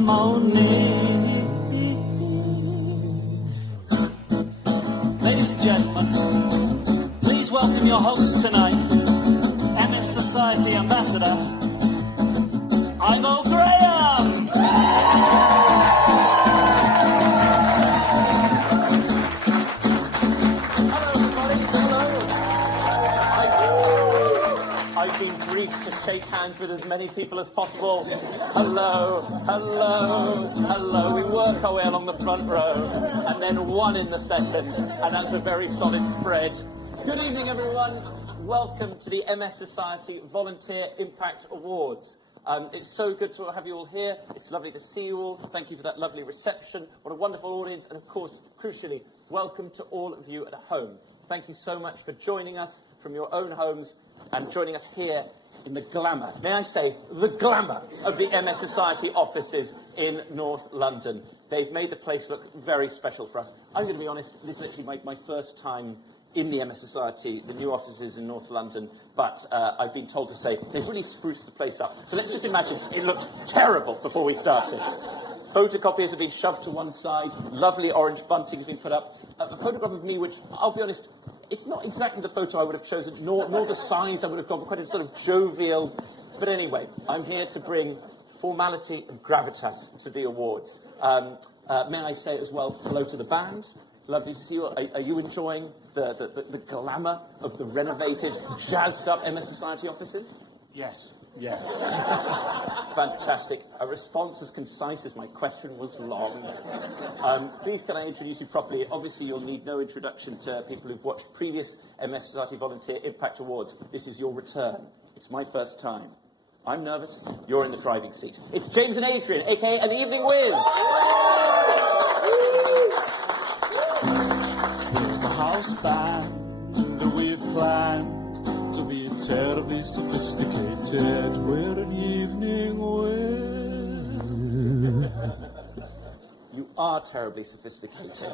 morning. Ladies and gentlemen, please welcome your host tonight, MS Society Ambassador, Ivo Graham. I've been briefed to shake hands with as many people as possible. Hello, hello, hello. We work our way along the front row, and then one in the second, and that's a very solid spread. Good evening, everyone. Welcome to the MS Society Volunteer Impact Awards. It's so good to have you all here. It's lovely to see you all. Thank you for that lovely reception. What a wonderful audience. And, of course, crucially, welcome to all of you at home. Thank you so much for joining us from your own homes and joining us here in the glamour, may I say, the glamour of the MS Society offices in North London. They've made the place look very special for us. I'm going to be honest, this is actually my first time in the MS Society, the new offices in North London, but I've been told to say they've really spruced the place up. So let's just imagine it looked terrible before we started. Photocopiers have been shoved to one side, lovely orange bunting has been put up, a photograph of me which, I'll be honest, it's not exactly the photo I would have chosen, nor the size I would have gone for, quite a sort of jovial. But anyway, I'm here to bring formality and gravitas to the awards. May I say as well, hello to the band. Lovely to see you. Are you enjoying the glamour of the renovated, jazzed-up MS Society offices? Yes, yes. Fantastic. A response as concise as my question was long. Please, can I introduce you properly? Obviously, you'll need no introduction to people who've watched previous MS Society Volunteer Impact Awards. This is your return. It's my first time. I'm nervous. You're in the driving seat. It's James and Adrian, a.k.a. An Evening With. The house band that we've planned to be terribly sophisticated. We're an evening with. You are terribly sophisticated.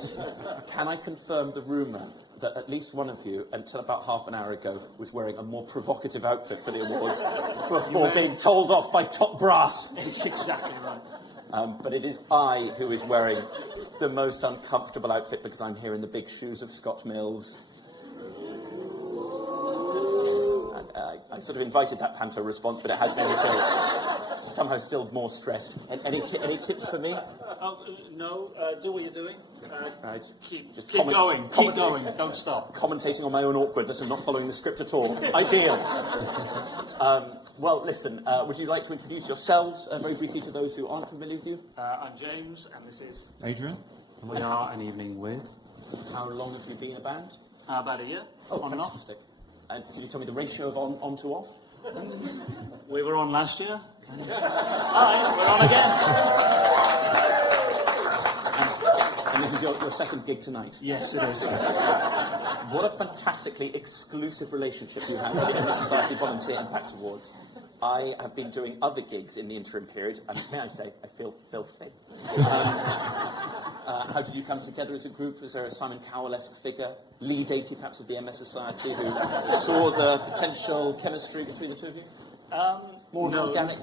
Can I confirm the rumour that at least one of you, until about half an hour ago, was wearing a more provocative outfit for the awards before being told off by top brass? It's exactly right. But it is I who is wearing the most uncomfortable outfit because I'm here in the big shoes of Scott Mills. I sort of invited that panto response, but it has made me feel somehow still more stressed. Any tips for me? No, do what you're doing. Right. Keep going, don't stop. Commentating on my own awkwardness and not following the script at all. Ideal. Well, listen, would you like to introduce yourselves very briefly to those who aren't familiar with you? I'm James, and this is Adrian. And we are An Evening With. How long have you been in a band? About a year. Oh, fantastic. And could you tell me the ratio of on to off? We were on last year. Hi, we're on again. And this is your second gig tonight? Yes, it is. What a fantastically exclusive relationship you have with the MS Society Volunteer Impact Awards. I have been doing other gigs in the interim period, and may I say, I feel filthy. How did you come together as a group? Was there a Simon Cowell-esque figure, lead 80 perhaps of the MS Society, who saw the potential chemistry between the two of you? More organic?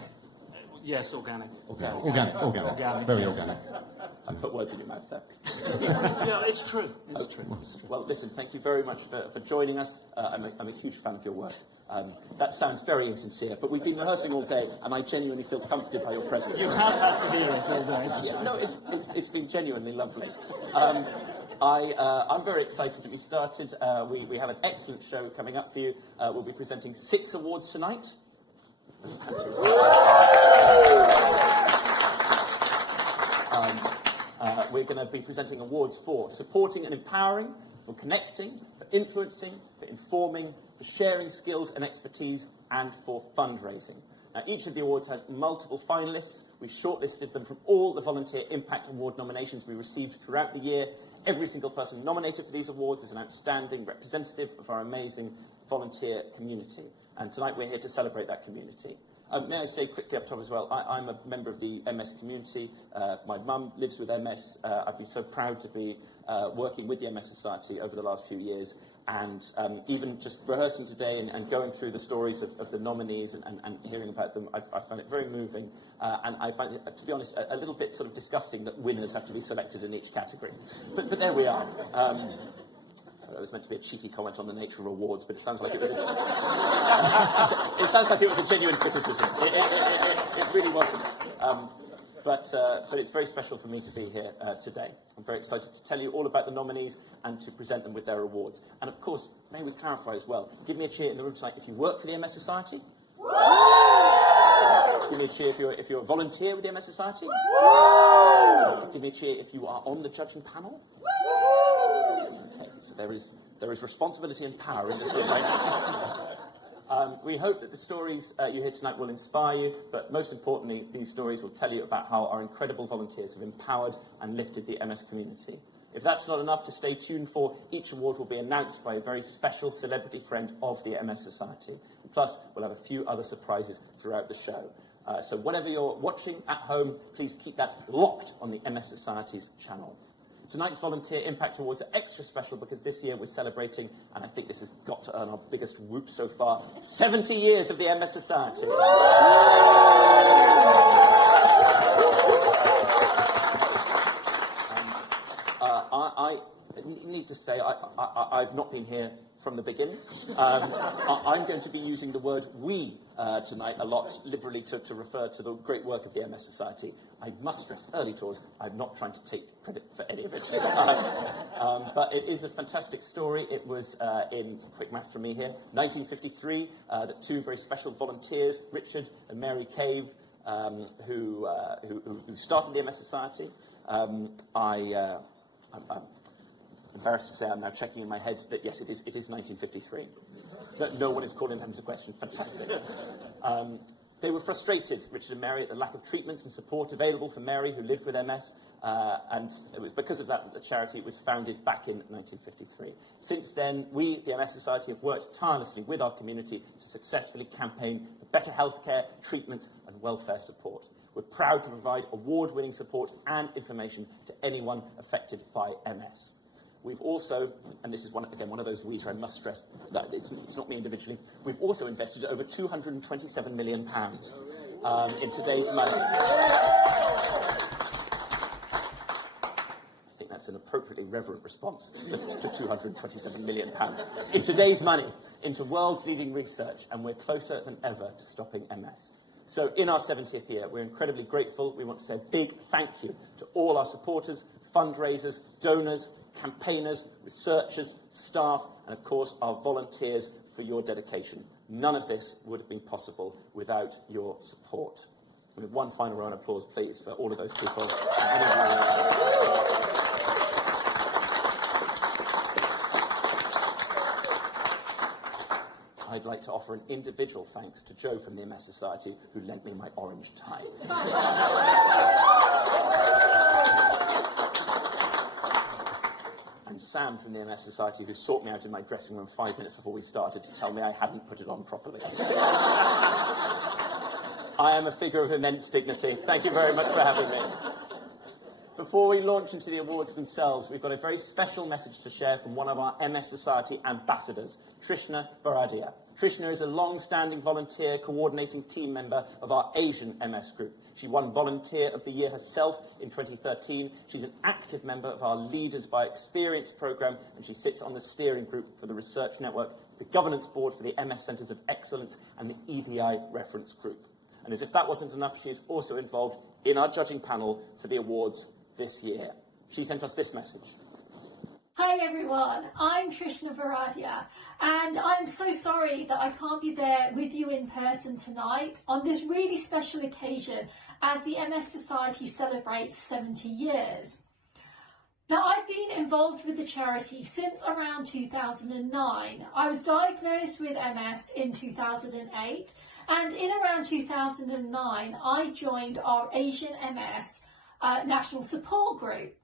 Yes, organic. Organic. Very organic. I put words in your mouth there. No, it's true. It's true. Well, listen, thank you very much for joining us. I'm a huge fan of your work. That sounds very insincere, but we've been rehearsing all day, and I genuinely feel comforted by your presence. You have had to hear it all day. Yeah, no, it's been genuinely lovely. I'm very excited that we started. We have an excellent show coming up for you. We'll be presenting 6 awards tonight. We're going to be presenting awards for supporting and empowering, for connecting, for influencing, for informing, for sharing skills and expertise, and for fundraising. Now, each of the awards has multiple finalists. We shortlisted them from all the Volunteer Impact Award nominations we received throughout the year. Every single person nominated for these awards is an outstanding representative of our amazing volunteer community. And tonight we're here to celebrate that community. May I say quickly up top as well, I'm a member of the MS community. My mum lives with MS. I've been so proud to be working with the MS Society over the last few years. And even just rehearsing today and going through the stories of the nominees and hearing about them, I find it very moving. And I find it, to be honest, a little bit sort of disgusting that winners have to be selected in each category. But there we are. So that was meant to be a cheeky comment on the nature of awards, but it sounds like it was it sounds like it was a genuine criticism. It really wasn't. But it's very special for me to be here today. I'm very excited to tell you all about the nominees and to present them with their awards. And of course, may we clarify as well, give me a cheer in the room tonight if you work for the MS Society. Give me a cheer if you're a volunteer with the MS Society. Give me a cheer if you are on the judging panel. Okay, so there is responsibility and power in this room right now. We hope that the stories you hear tonight will inspire you, but most importantly, these stories will tell you about how our incredible volunteers have empowered and lifted the MS community. If that's not enough, to stay tuned for, each award will be announced by a very special celebrity friend of the MS Society. Plus, we'll have a few other surprises throughout the show. So whatever you're watching at home, please keep that locked on the MS Society's channels. Tonight's Volunteer Impact Awards are extra special because this year we're celebrating, and I think this has got to earn our biggest whoop so far, 70 years of the MS Society. I need to say I've not been here from the beginning. I'm going to be using the word we tonight a lot, liberally to refer to the great work of the MS Society. I must stress early doors, I'm not trying to take credit for any of it. But it is a fantastic story. It was, in quick math from me here, 1953, that two very special volunteers, Richard and Mary Cave, who started the MS Society. I'm embarrassed to say I'm now checking in my head that yes, it is 1953. That no one is calling them into question. Fantastic. They were frustrated, Richard and Mary, at the lack of treatments and support available for Mary, who lived with MS, and it was because of that the charity was founded back in 1953. Since then, we, the MS Society, have worked tirelessly with our community to successfully campaign for better healthcare, treatments and welfare support. We're proud to provide award-winning support and information to anyone affected by MS. We've also, and this is one of those we's where I must stress that it's not me individually, we've also invested over £227 million in today's money. I think that's an appropriately reverent response to £227 million. In today's money, into world-leading research, and we're closer than ever to stopping MS. So in our 70th year, we're incredibly grateful. We want to say a big thank you to all our supporters, fundraisers, donors, campaigners, researchers, staff, and of course our volunteers for your dedication. None of this would have been possible without your support. And with one final round of applause, please, for all of those people. I'd like to offer an individual thanks to Joe from the MS Society, who lent me my orange tie. And Sam from the MS Society, who sought me out in my dressing room 5 minutes before we started to tell me I hadn't put it on properly. I am a figure of immense dignity. Thank you very much for having me. Before we launch into the awards themselves, we've got a very special message to share from one of our MS Society ambassadors, Trishna Baradia. Trishna is a long-standing volunteer coordinating team member of our Asian MS group. She won Volunteer of the Year herself in 2013. She's an active member of our Leaders by Experience programme, and she sits on the steering group for the Research Network, the governance board for the MS Centres of Excellence, and the EDI reference group. And as if that wasn't enough, she is also involved in our judging panel for the awards this year. She sent us this message. Hi everyone, I'm Trishna Baradia, and I'm so sorry that I can't be there with you in person tonight on this really special occasion as the MS Society celebrates 70 years. Now, I've been involved with the charity since around 2009. I was diagnosed with MS in 2008, and in around 2009 I joined our Asian MS National Support Group.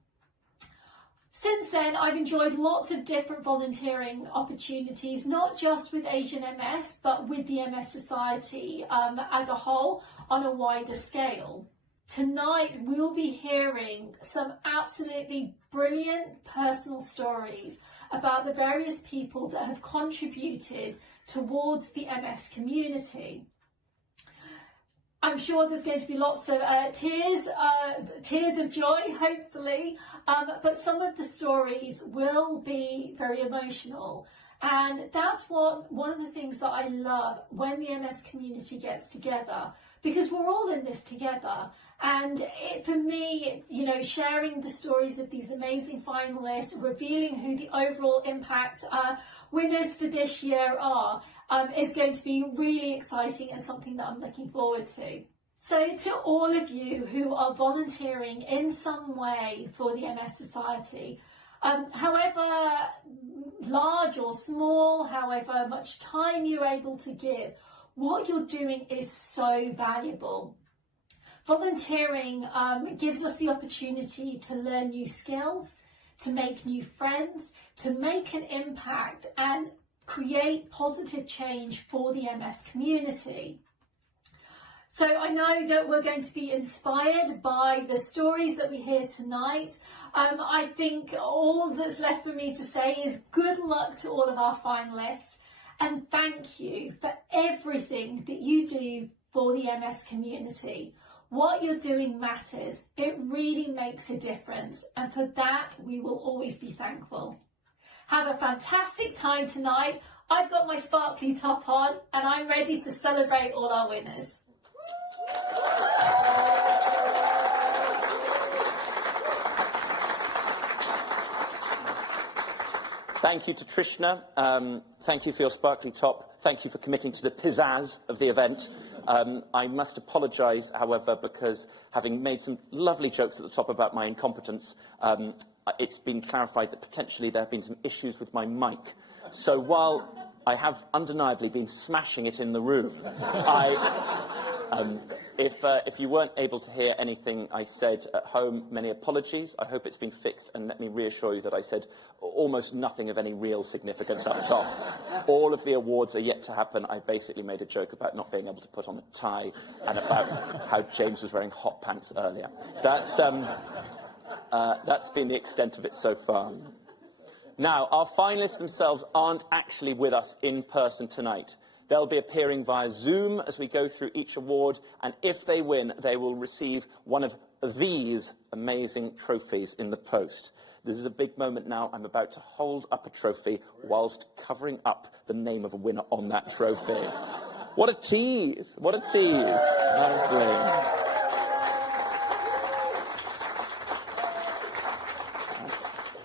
Since then, I've enjoyed lots of different volunteering opportunities, not just with Asian MS, but with the MS Society as a whole on a wider scale. Tonight we'll be hearing some absolutely brilliant personal stories about the various people that have contributed towards the MS community. I'm sure there's going to be lots of tears of joy, hopefully, but some of the stories will be very emotional. And that's one of the things that I love when the MS community gets together, because we're all in this together. And for me, you know, sharing the stories of these amazing finalists, revealing who the overall impact winners for this year are, is going to be really exciting and something that I'm looking forward to. So to all of you who are volunteering in some way for the MS Society, however large or small, however much time you're able to give, what you're doing is so valuable. Volunteering gives us the opportunity to learn new skills, to make new friends, to make an impact and create positive change for the MS community. So I know that we're going to be inspired by the stories that we hear tonight. I think all that's left for me to say is good luck to all of our finalists, and thank you for everything that you do for the MS community. What you're doing matters. It really makes a difference, and for that we will always be thankful. Have a fantastic time tonight. I've got my sparkly top on and I'm ready to celebrate all our winners. Thank you to Trishna. Thank you for your sparkly top. Thank you for committing to the pizzazz of the event. I must apologise, however, because having made some lovely jokes at the top about my incompetence, it's been clarified that potentially there have been some issues with my mic. So while I have undeniably been smashing it in the room, if you weren't able to hear anything I said at home, many apologies. I hope it's been fixed, and let me reassure you that I said almost nothing of any real significance up top. All of the awards are yet to happen. I basically made a joke about not being able to put on a tie and about how James was wearing hot pants earlier. That's been the extent of it so far. Now, our finalists themselves aren't actually with us in person tonight. They'll be appearing via Zoom as we go through each award, and if they win, they will receive one of these amazing trophies in the post. This is a big moment now. I'm about to hold up a trophy whilst covering up the name of a winner on that trophy. What a tease! What a tease! Lovely.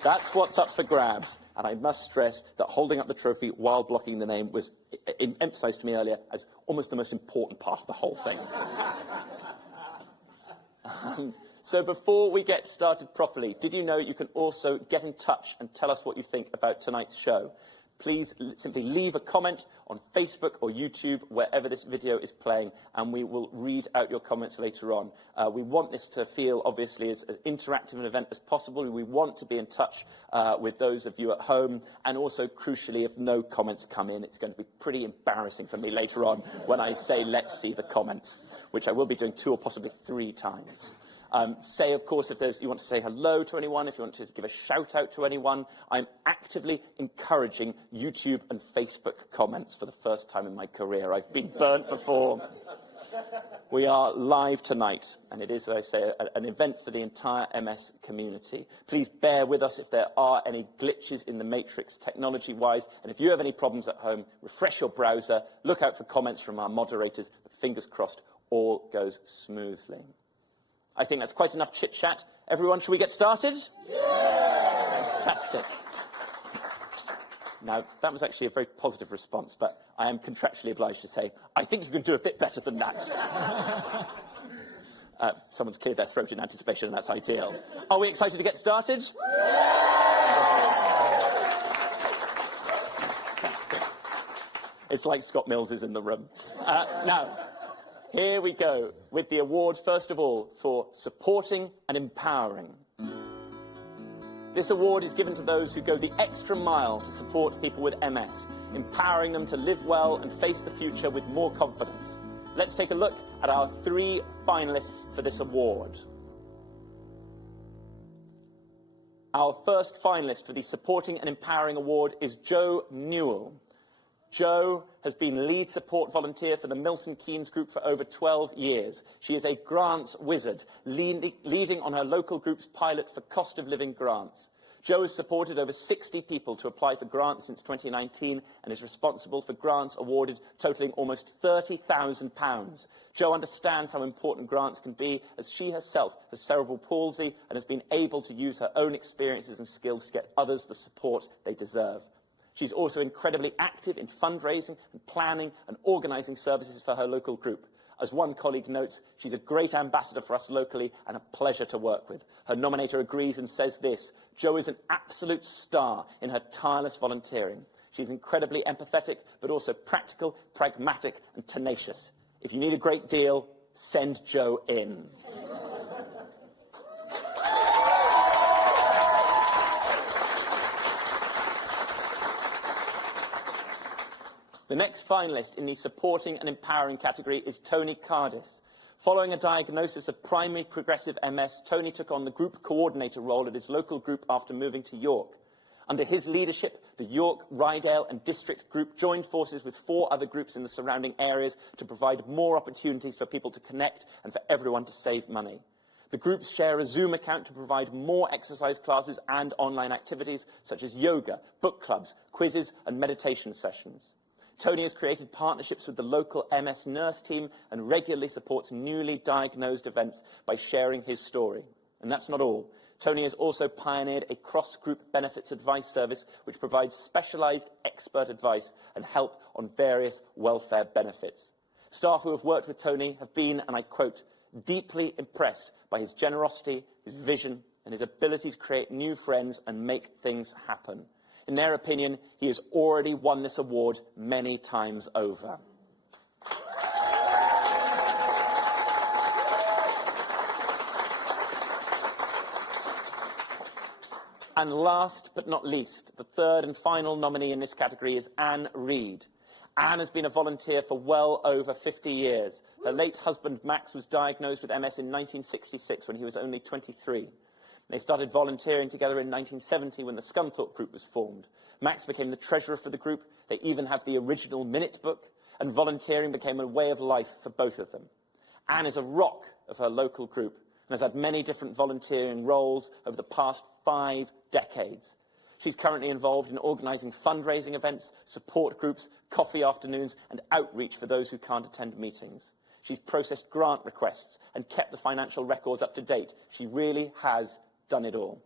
That's what's up for grabs, and I must stress that holding up the trophy while blocking the name was emphasised to me earlier as almost the most important part of the whole thing. So before we get started properly, did you know you can also get in touch and tell us what you think about tonight's show? Please simply leave a comment on Facebook or YouTube, wherever this video is playing, and we will read out your comments later on. We want this to feel, obviously, as interactive an event as possible. We want to be in touch with those of you at home, and also, crucially, if no comments come in, it's going to be pretty embarrassing for me later on when I say, let's see the comments, which I will be doing 2 or possibly 3 times. Say, of course, if you want to say hello to anyone, if you want to give a shout-out to anyone. I'm actively encouraging YouTube and Facebook comments for the first time in my career. I've been burnt before. We are live tonight, and it is, as I say, an event for the entire MS community. Please bear with us if there are any glitches in the matrix technology-wise, and if you have any problems at home, refresh your browser, look out for comments from our moderators, but fingers crossed, all goes smoothly. I think that's quite enough chit-chat. Everyone, shall we get started? Yeah! Fantastic. Now, that was actually a very positive response, but I am contractually obliged to say, I think you can do a bit better than that. Someone's cleared their throat in anticipation, and that's ideal. Are we excited to get started? Yeah! It's like Scott Mills is in the room. Now, here we go with the award, first of all, for supporting and empowering. This award is given to those who go the extra mile to support people with MS, empowering them to live well and face the future with more confidence. let's take a look at our 3 finalists for this award. Our first finalist for the Supporting and Empowering Award is Jo Newell. Jo has been lead support volunteer for the Milton Keynes Group for over 12 years. She is a grants wizard, leading on her local group's pilot for cost of living grants. Jo has supported over 60 people to apply for grants since 2019 and is responsible for grants awarded totalling almost £30,000. Jo understands how important grants can be, as she herself has cerebral palsy and has been able to use her own experiences and skills to get others the support they deserve. She's also incredibly active in fundraising and planning and organising services for her local group. As one colleague notes, she's a great ambassador for us locally and a pleasure to work with. Her nominator agrees and says this: Jo is an absolute star in her tireless volunteering. She's incredibly empathetic, but also practical, pragmatic and tenacious. If you need a great deal, send Jo in. The next finalist in the Supporting and Empowering category is Tony Cardis. Following a diagnosis of primary progressive MS, Tony took on the group coordinator role at his local group after moving to York. Under his leadership, the York, Rydale and District Group joined forces with 4 other groups in the surrounding areas to provide more opportunities for people to connect and for everyone to save money. The groups share a Zoom account to provide more exercise classes and online activities such as yoga, book clubs, quizzes and meditation sessions. Tony has created partnerships with the local MS nurse team and regularly supports newly diagnosed events by sharing his story. And that's not all. Tony has also pioneered a cross-group benefits advice service which provides specialised expert advice and help on various welfare benefits. Staff who have worked with Tony have been, and I quote, deeply impressed by his generosity, his vision and his ability to create new friends and make things happen. In their opinion, he has already won this award many times over. And last but not least, the third and final nominee in this category is Anne Reid. Anne has been a volunteer for well over 50 years. Her late husband, Max, was diagnosed with MS in 1966 when he was only 23. They started volunteering together in 1970 when the Scunthorpe Group was formed. Max became the treasurer for the group. They even have the original minute book, and volunteering became a way of life for both of them. Anne is a rock of her local group and has had many different volunteering roles over the past 5 decades. She's currently involved in organising fundraising events, support groups, coffee afternoons and outreach for those who can't attend meetings. She's processed grant requests and kept the financial records up to date. She really has done it all.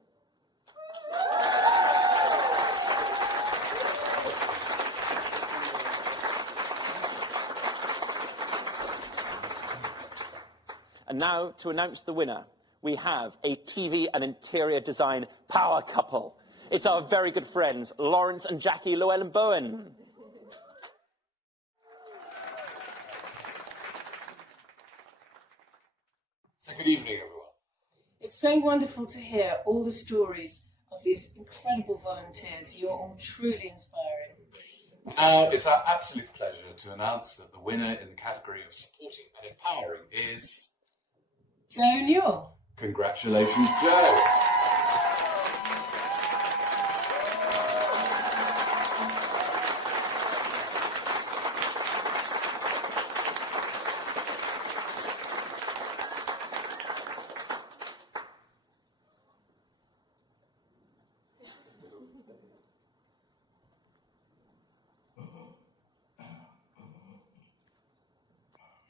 And now, to announce the winner, we have a TV and interior design power couple. It's our very good friends, Lawrence and Jackie Llewellyn-Bowen. So good evening, everyone. It's so wonderful to hear all the stories of these incredible volunteers. You're all truly inspiring. It's our absolute pleasure to announce that the winner in the category of Supporting and Empowering is Jo Newell. Congratulations, Jo.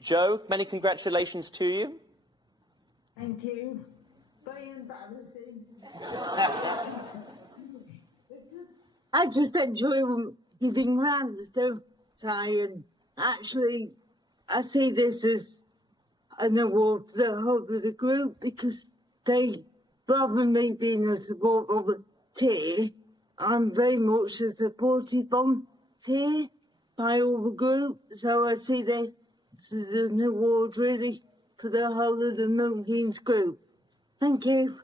Jo, many congratulations to you. Thank you. Very embarrassing. I just enjoy giving rounds, don't I? And actually, I see this as an award for the whole of the group because they, rather than me being a support volunteer, I'm very much a supportive volunteer by all the group. So I see this as an award really for the whole of the Milton Keynes group. Thank you.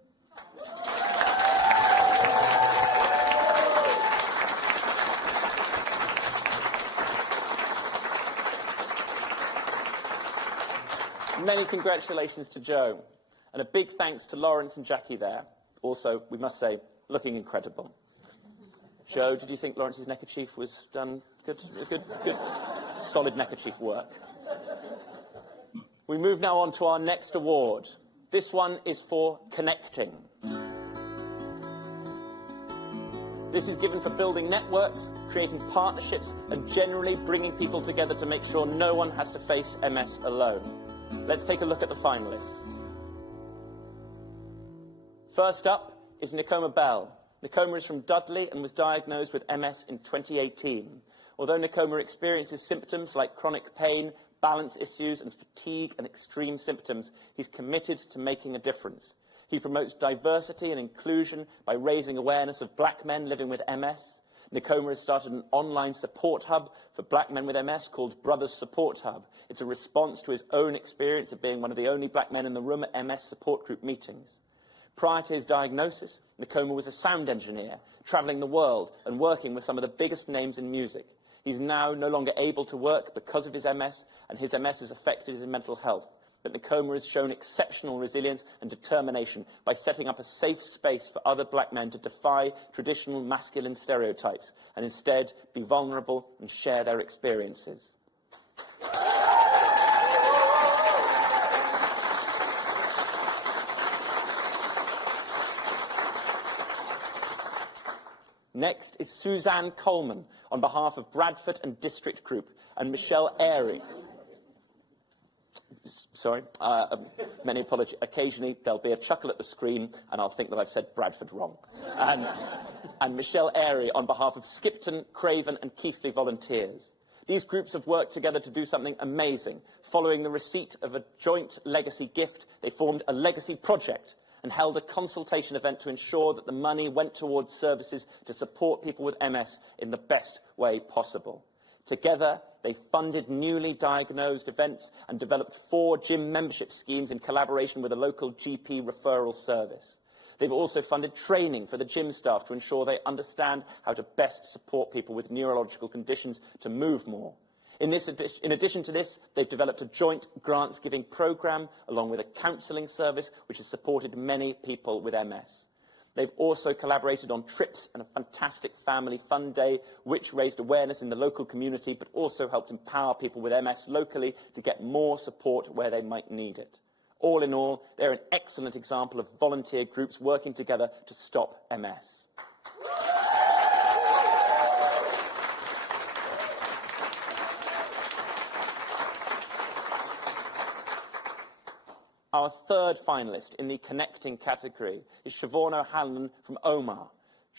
Many congratulations to Joe, and a big thanks to Lawrence and Jackie there. Also, we must say, looking incredible. Joe, did you think Lawrence's neckerchief was done good? Good. Solid neckerchief work. We move now on to our next award. This one is for connecting. This is given for building networks, creating partnerships, and generally bringing people together to make sure no one has to face MS alone. Let's take a look at the finalists. First up is Nikoma Bell. Nikoma is from Dudley and was diagnosed with MS in 2018. Although Nikoma experiences symptoms like chronic pain, balance issues, and fatigue and extreme symptoms, he's committed to making a difference. He promotes diversity and inclusion by raising awareness of black men living with MS. Nikoma has started an online support hub for black men with MS called Brothers Support Hub. It's a response to his own experience of being one of the only black men in the room at MS support group meetings. Prior to his diagnosis, Nikoma was a sound engineer, travelling the world and working with some of the biggest names in music. He's now no longer able to work because of his MS, and his MS has affected his mental health. But Nikoma has shown exceptional resilience and determination by setting up a safe space for other black men to defy traditional masculine stereotypes and instead be vulnerable and share their experiences. Next is Suzanne Coleman on behalf of Bradford and District Group and Michelle Airy. Sorry, many apologies. Occasionally there'll be a chuckle at the screen and I'll think that I've said Bradford wrong. And Michelle Airy on behalf of Skipton, Craven and Keighley volunteers. These groups have worked together to do something amazing. Following the receipt of a joint legacy gift, they formed a legacy project and held a consultation event to ensure that the money went towards services to support people with MS in the best way possible. Together, they funded newly diagnosed events and developed 4 gym membership schemes in collaboration with a local GP referral service. They've also funded training for the gym staff to ensure they understand how to best support people with neurological conditions to move more. In addition to this, they've developed a joint grants-giving programme along with a counselling service which has supported many people with MS. They've also collaborated on trips and a fantastic family fun day, which raised awareness in the local community, but also helped empower people with MS locally to get more support where they might need it. All in all, they're an excellent example of volunteer groups working together to stop MS. Our third finalist in the Connecting category is Siobhan O'Hanlon from Omagh.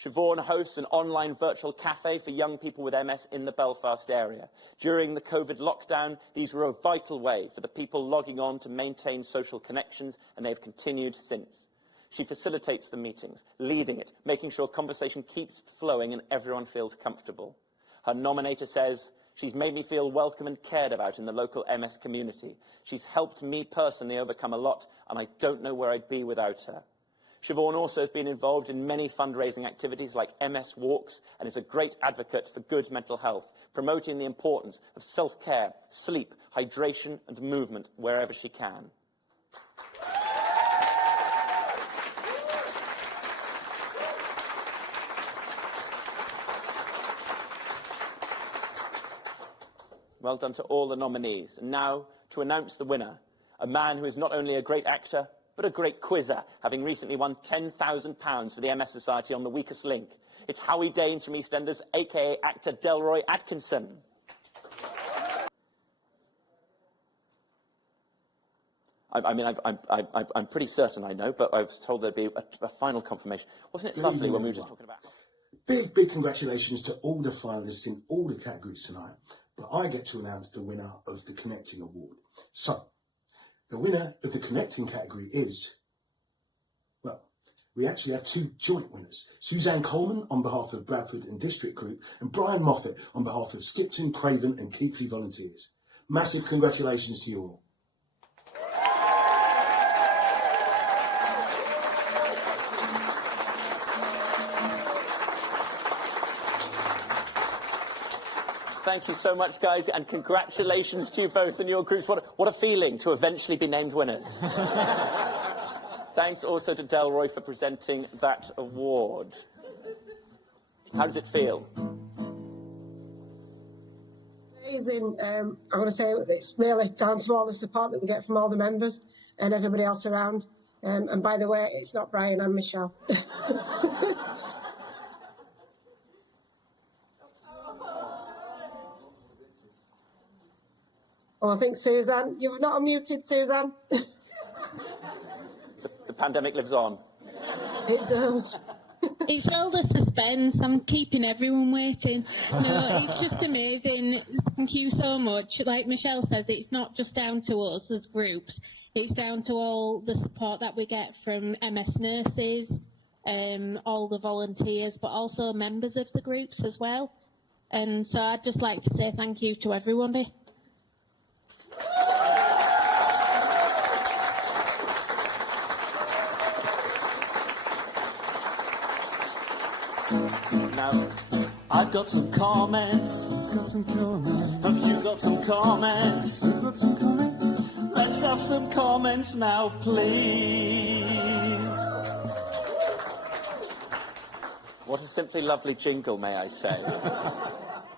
Siobhan hosts an online virtual cafe for young people with MS in the Belfast area. During the COVID lockdown, these were a vital way for the people logging on to maintain social connections, and they've continued since. She facilitates the meetings, leading it, making sure conversation keeps flowing and everyone feels comfortable. Her nominator says, "She's made me feel welcome and cared about in the local MS community. She's helped me personally overcome a lot, and I don't know where I'd be without her." Siobhan also has been involved in many fundraising activities like MS Walks and is a great advocate for good mental health, promoting the importance of self-care, sleep, hydration and movement wherever she can. Well done to all the nominees. And now, to announce the winner, a man who is not only a great actor, but a great quizzer, having recently won £10,000 for the MS Society on The Weakest Link. It's Howie Danes from EastEnders, a.k.a. actor Delroy Atkinson. I'm pretty certain I know, but I was told there'd be a final confirmation. Wasn't it lovely when we were just talking about... Big congratulations to all the finalists in all the categories tonight. But I get to announce the winner of the Connecting Award. So, the winner of the Connecting category is, well, we actually have 2 joint winners. Suzanne Coleman on behalf of Bradford and District Group, and Brian Moffat on behalf of Skipton, Craven and Keighley volunteers. Massive congratulations to you all. thank you so much, guys, and congratulations to you both and your groups. What a feeling to eventually be named winners. Thanks also to Delroy for presenting that award. How does it feel? Amazing. I want to say it's really down to all the support that we get from all the members and everybody else around. And by the way, it's not Brian and Michelle. Oh, I think Suzanne, you've not unmuted, Suzanne. The pandemic lives on. It does. It's all the suspense. I'm keeping everyone waiting. No, it's just amazing. Thank you so much. Like Michelle says, it's not just down to us as groups. It's down to all the support that we get from MS nurses, all the volunteers, but also members of the groups as well. And so I'd just like to say thank you to everybody. Now, I've got some comments. He's got some comments. Have you got some comments? You've got some comments. Let's have some comments now, please. What a simply lovely jingle, may I say.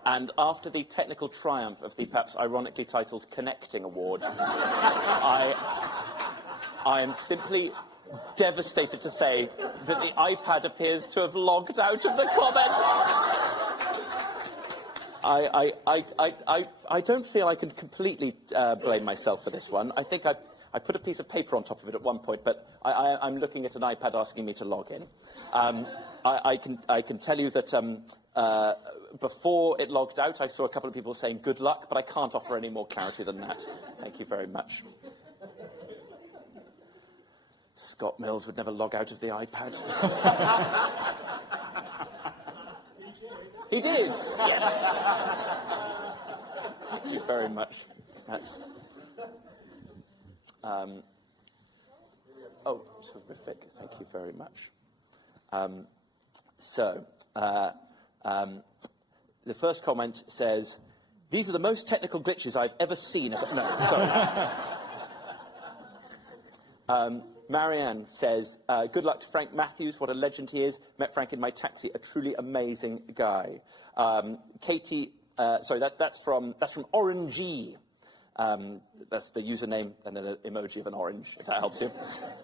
And after the technical triumph of the perhaps ironically titled Connecting Award, I am simply devastated to say that the iPad appears to have logged out of the comments. I don't feel I can completely blame myself for this one. I think I put a piece of paper on top of it at one point, but I'm looking at an iPad asking me to log in. I can tell you that before it logged out, I saw a couple of people saying good luck, but I can't offer any more clarity than that. Thank you very much. Scott Mills would never log out of the iPad. He did. Yes. Thank you very much. That's, oh, terrific. Thank you very much. The first comment says, "These are the most technical glitches I've ever seen." No, sorry. Marianne says, "Good luck to Frank Matthews. What a legend he is. Met Frank in my taxi. A truly amazing guy." Katie, sorry, that's from Orangey. That's the username and an emoji of an orange, if that helps you.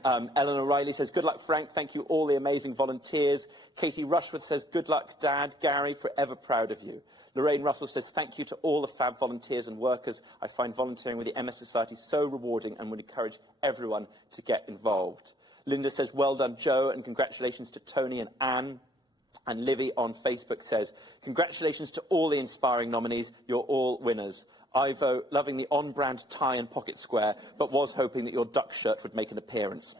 Eleanor Riley says, "Good luck, Frank. Thank you, all the amazing volunteers." Katie Rushworth says, "Good luck, Dad. Gary, forever proud of you." Lorraine Russell says, "Thank you to all the fab volunteers and workers. I find volunteering with the MS Society so rewarding and would encourage everyone to get involved." Linda says, "Well done, Joe, and congratulations to Tony and Anne." And Livy on Facebook says, "Congratulations to all the inspiring nominees. You're all winners. Ivo, loving the on-brand tie and pocket square, but was hoping that your duck shirt would make an appearance."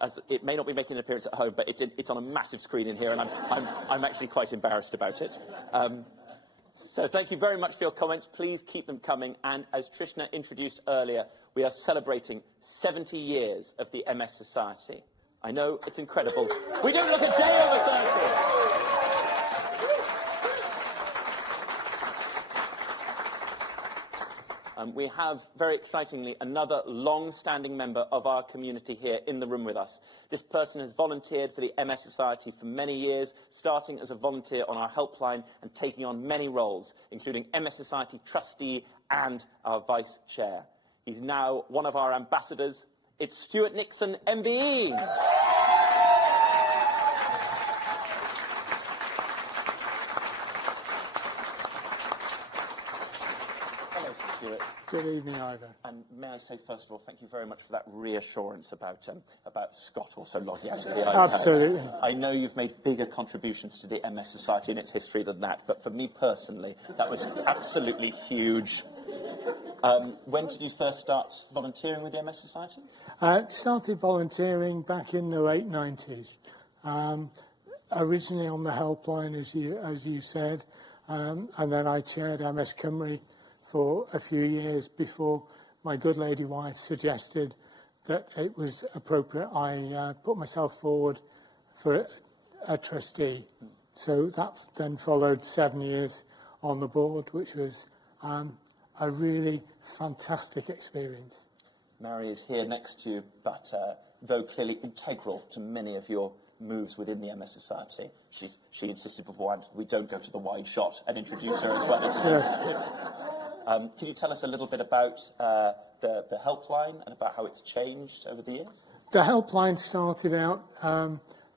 As it may not be making an appearance at home, but it's on a massive screen in here, and I'm actually quite embarrassed about it. So thank you very much for your comments. Please keep them coming. And as Trishna introduced earlier, we are celebrating 70 years of the MS Society. I know, it's incredible. We don't look a day over 30. We have, very excitingly, another long-standing member of our community here in the room with us. This person has volunteered for the MS Society for many years, starting as a volunteer on our helpline and taking on many roles, including MS Society trustee and our vice chair. He's now one of our ambassadors. It's Stuart Nixon, MBE. Good evening, Ivo. And may I say, first of all, thank you very much for that reassurance about Scott also logging out of the iPad. Absolutely. I know you've made bigger contributions to the MS Society and its history than that, but for me personally, that was absolutely huge. When did you first start volunteering with the MS Society? I started volunteering back in the late 90s. Originally on the helpline, as you said, and then I chaired MS Cymru for a few years before my good lady wife suggested that it was appropriate I put myself forward for a trustee. So that then followed 7 years on the board, which was a really fantastic experience. Mary is here next to you, but though clearly integral to many of your moves within the MS Society, she insisted beforehand we don't go to the wide shot and introduce her as well. Yes. Can you tell us a little bit about the helpline and about how it's changed over the years? The helpline started out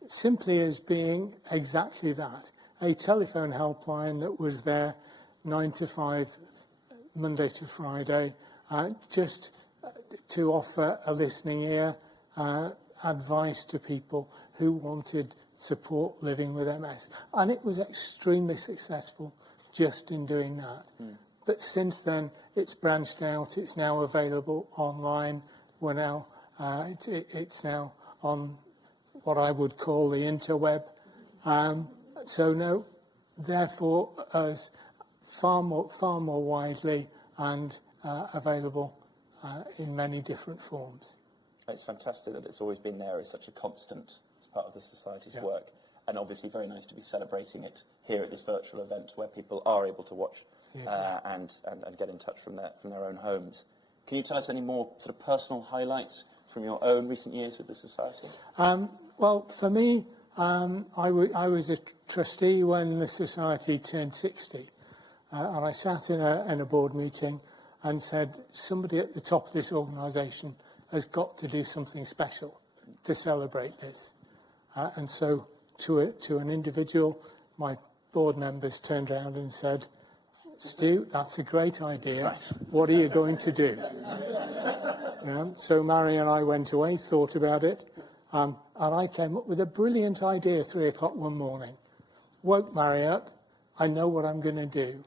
simply as being exactly that, a telephone helpline that was there 9 to 5, Monday to Friday, just to offer a listening ear, advice to people who wanted support living with MS. And it was extremely successful just in doing that. But since then, it's branched out. It's now available online. We're now, it's now on what I would call the interweb. So no, therefore, as far more widely and available in many different forms. It's fantastic that it's always been there as such a constant part of the Society's work, and obviously very nice to be celebrating it here at this virtual event where people are able to watch and get in touch from their own homes. Can you tell us any more sort of personal highlights from your own recent years with the Society? Well, for me, I was a trustee when the Society turned 60, and I sat in a board meeting and said, somebody at the top of this organisation has got to do something special to celebrate this. And so to an individual, my board members turned around and said, Stu, that's a great idea. Right. What are you going to do? So Mary and I went away, thought about it, and I came up with a brilliant idea 3 o'clock one morning. Woke Mary up. I know what I'm going to do.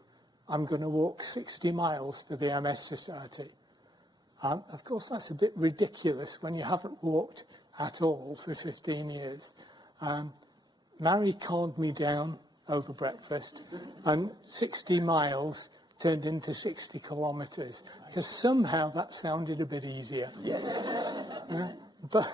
I'm going to walk 60 miles to the MS Society. Of course, that's a bit ridiculous when you haven't walked at all for 15 years. Mary calmed me down over breakfast, and 60 miles turned into 60 kilometres, because somehow that sounded a bit easier. Yes. But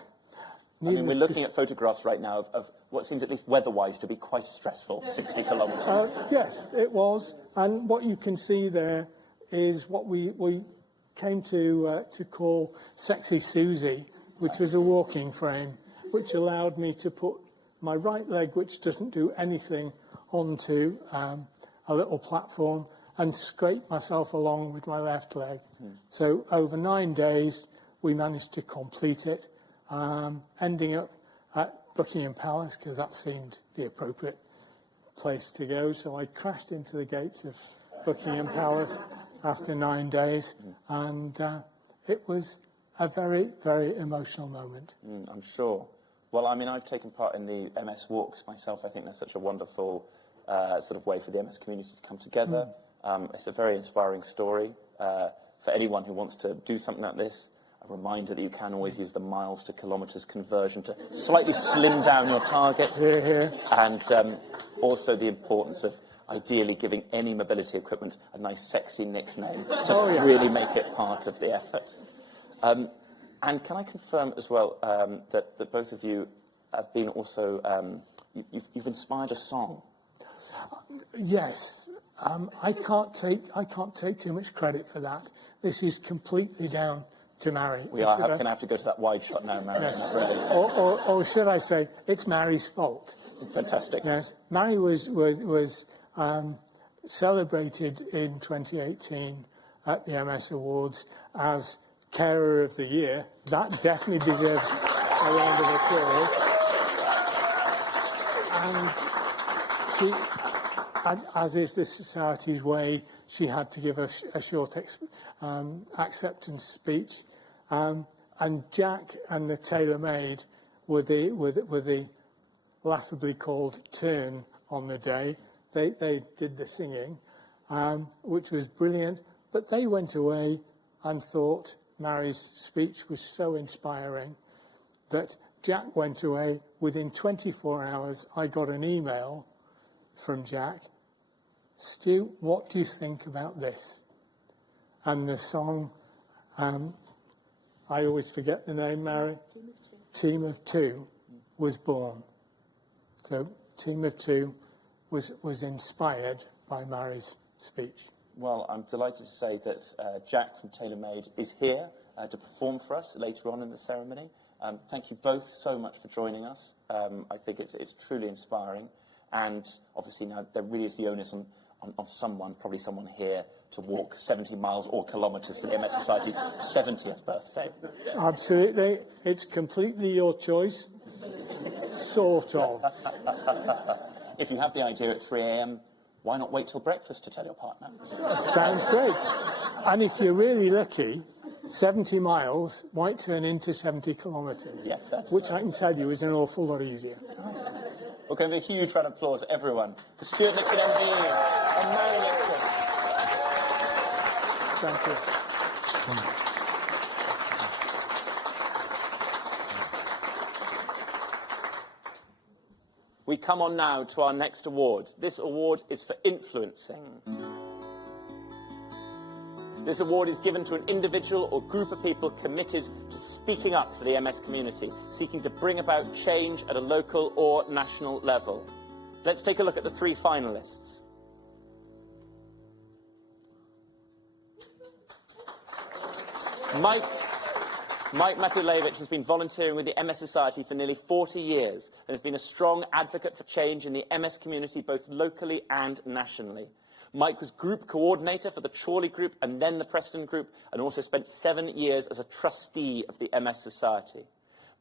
I mean, we're looking at photographs right now of what seems, at least weather-wise, to be quite a stressful 60 kilometres. Yes, it was. And what you can see there is what we came to call Sexy Susie, which was a walking frame, which allowed me to put my right leg, which doesn't do anything, onto a little platform and scrape myself along with my left leg. So over 9 days, we managed to complete it, ending up at Buckingham Palace, because that seemed the appropriate place to go. So I crashed into the gates of Buckingham Palace after 9 days, and it was a very, very emotional moment. I'm sure. Well, I mean, I've taken part in the MS walks myself. I think they're such a wonderful sort of way for the MS community to come together. It's a very inspiring story. For anyone who wants to do something like this, a reminder that you can always use the miles to kilometres conversion to slightly slim down your target. And also the importance of ideally giving any mobility equipment a nice sexy nickname to really make it part of the effort. And can I confirm as well that both of you have been also, you've inspired a song? Yes. I can't take too much credit for that. This is completely down to Mary. We are going to have to go to that wide shot now, Mary. Yes. Or should I say, it's Mary's fault. Fantastic. Yes. Mary was celebrated in 2018 at the MS Awards as Carer of the Year. That definitely deserves a round of applause. And as is the Society's way, she had to give a short acceptance speech. And Jack and the tailor-made were the laughably called turn on the day. They did the singing, which was brilliant. But they went away and thought Mary's speech was so inspiring that Jack went away. Within 24 hours, I got an email from Jack. Stu, what do you think about this? And the song, I always forget the name, Mary. Team of Two was born. So Team of Two was inspired by Mary's speech. Well, I'm delighted to say that Jack from TaylorMade is here to perform for us later on in the ceremony. Thank you both so much for joining us. I think it's truly inspiring. And obviously now there really is the onus on someone, probably someone here, to walk 70 miles or kilometres for the MS Society's 70th birthday. Absolutely. It's completely your choice. Sort of. If you have the idea at 3 a.m, why not wait till breakfast to tell your partner? Sounds great. And if you're really lucky, 70 miles might turn into 70 kilometres, yeah, which I can tell you is an awful lot easier. We're going to give a huge round of applause, everyone, for Stuart Nixon MD and Mary Nixon. Thank you. We come on now to our next award. This award is for influencing. This award is given to an individual or group of people committed to speaking up for the MS community, seeking to bring about change at a local or national level. Let's take a look at the 3 finalists. Mike Matulevich has been volunteering with the MS Society for nearly 40 years and has been a strong advocate for change in the MS community both locally and nationally. Mike was group coordinator for the Chorley Group and then the Preston Group, and also spent 7 years as a trustee of the MS Society.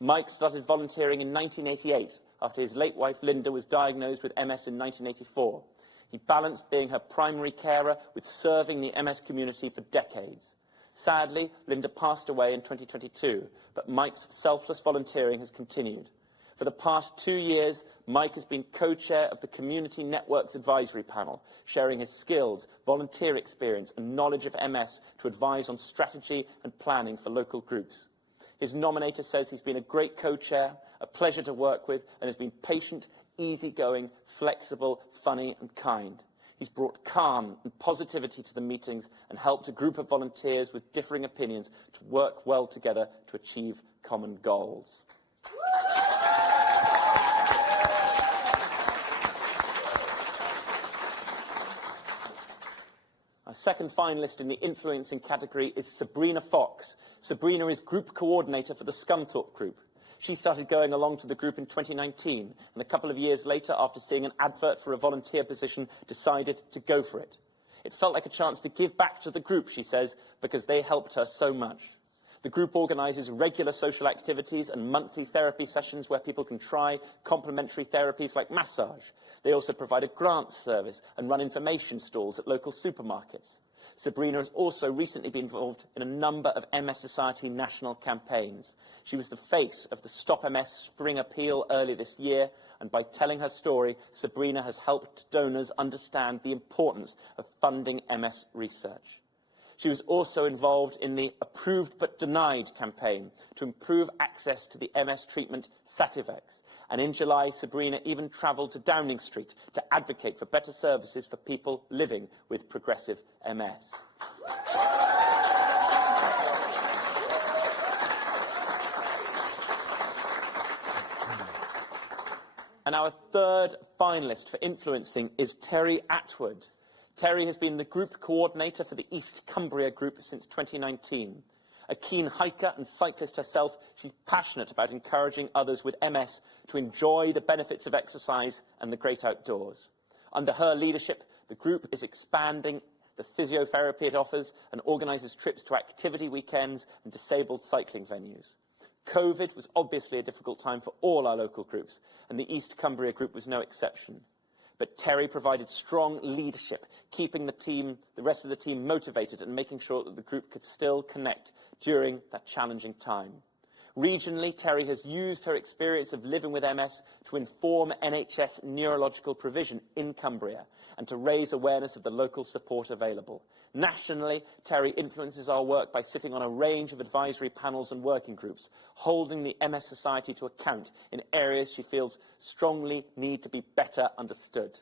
Mike started volunteering in 1988 after his late wife Linda was diagnosed with MS in 1984. He balanced being her primary carer with serving the MS community for decades. Sadly, Linda passed away in 2022, but Mike's selfless volunteering has continued. For the past 2 years, Mike has been co-chair of the Community Networks Advisory Panel, sharing his skills, volunteer experience and knowledge of MS to advise on strategy and planning for local groups. His nominator says he's been a great co-chair, a pleasure to work with, and has been patient, easygoing, flexible, funny and kind. He's brought calm and positivity to the meetings and helped a group of volunteers with differing opinions to work well together to achieve common goals. Our second finalist in the influencing category is Sabrina Fox. Sabrina is group coordinator for the Scunthorpe Group. She started going along to the group in 2019, and a couple of years later, after seeing an advert for a volunteer position, decided to go for it. It felt like a chance to give back to the group, she says, because they helped her so much. The group organises regular social activities and monthly therapy sessions where people can try complementary therapies like massage. They also provide a grants service and run information stalls at local supermarkets. Sabrina has also recently been involved in a number of MS Society national campaigns. She was the face of the Stop MS Spring Appeal earlier this year, and by telling her story, Sabrina has helped donors understand the importance of funding MS research. She was also involved in the Approved but Denied campaign to improve access to the MS treatment Sativex. And in July, Sabrina even travelled to Downing Street to advocate for better services for people living with progressive MS. And our third finalist for influencing is Terry Atwood. Terry has been the group coordinator for the East Cumbria Group since 2019. A keen hiker and cyclist herself, she's passionate about encouraging others with MS to enjoy the benefits of exercise and the great outdoors. Under her leadership, the group is expanding the physiotherapy it offers and organises trips to activity weekends and disabled cycling venues. COVID was obviously a difficult time for all our local groups, and the East Cumbria Group was no exception. But Terry provided strong leadership, keeping the rest of the team motivated and making sure that the group could still connect during that challenging time. Regionally, Terry has used her experience of living with MS to inform NHS neurological provision in Cumbria and to raise awareness of the local support available. Nationally, Terry influences our work by sitting on a range of advisory panels and working groups, holding the MS Society to account in areas she feels strongly need to be better understood.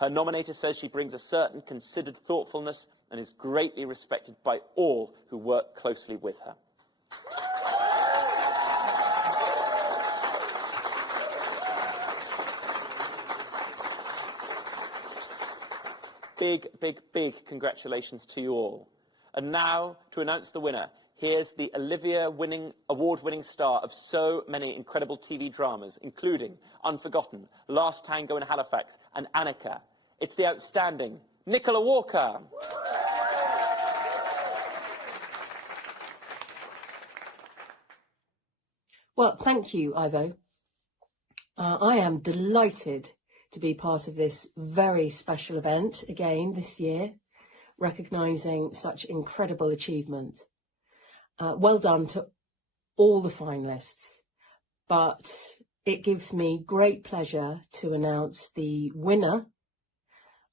Her nominator says she brings a certain considered thoughtfulness and is greatly respected by all who work closely with her. big, big, big congratulations to you all. And now, to announce the winner, here's the Olivia award-winning star of so many incredible TV dramas, including Unforgotten, Last Tango in Halifax, and Annika. It's the outstanding Nicola Walker. Well, thank you, Ivo. I am delighted to be part of this very special event again this year, recognising such incredible achievement. Well done to all the finalists, but it gives me great pleasure to announce the winner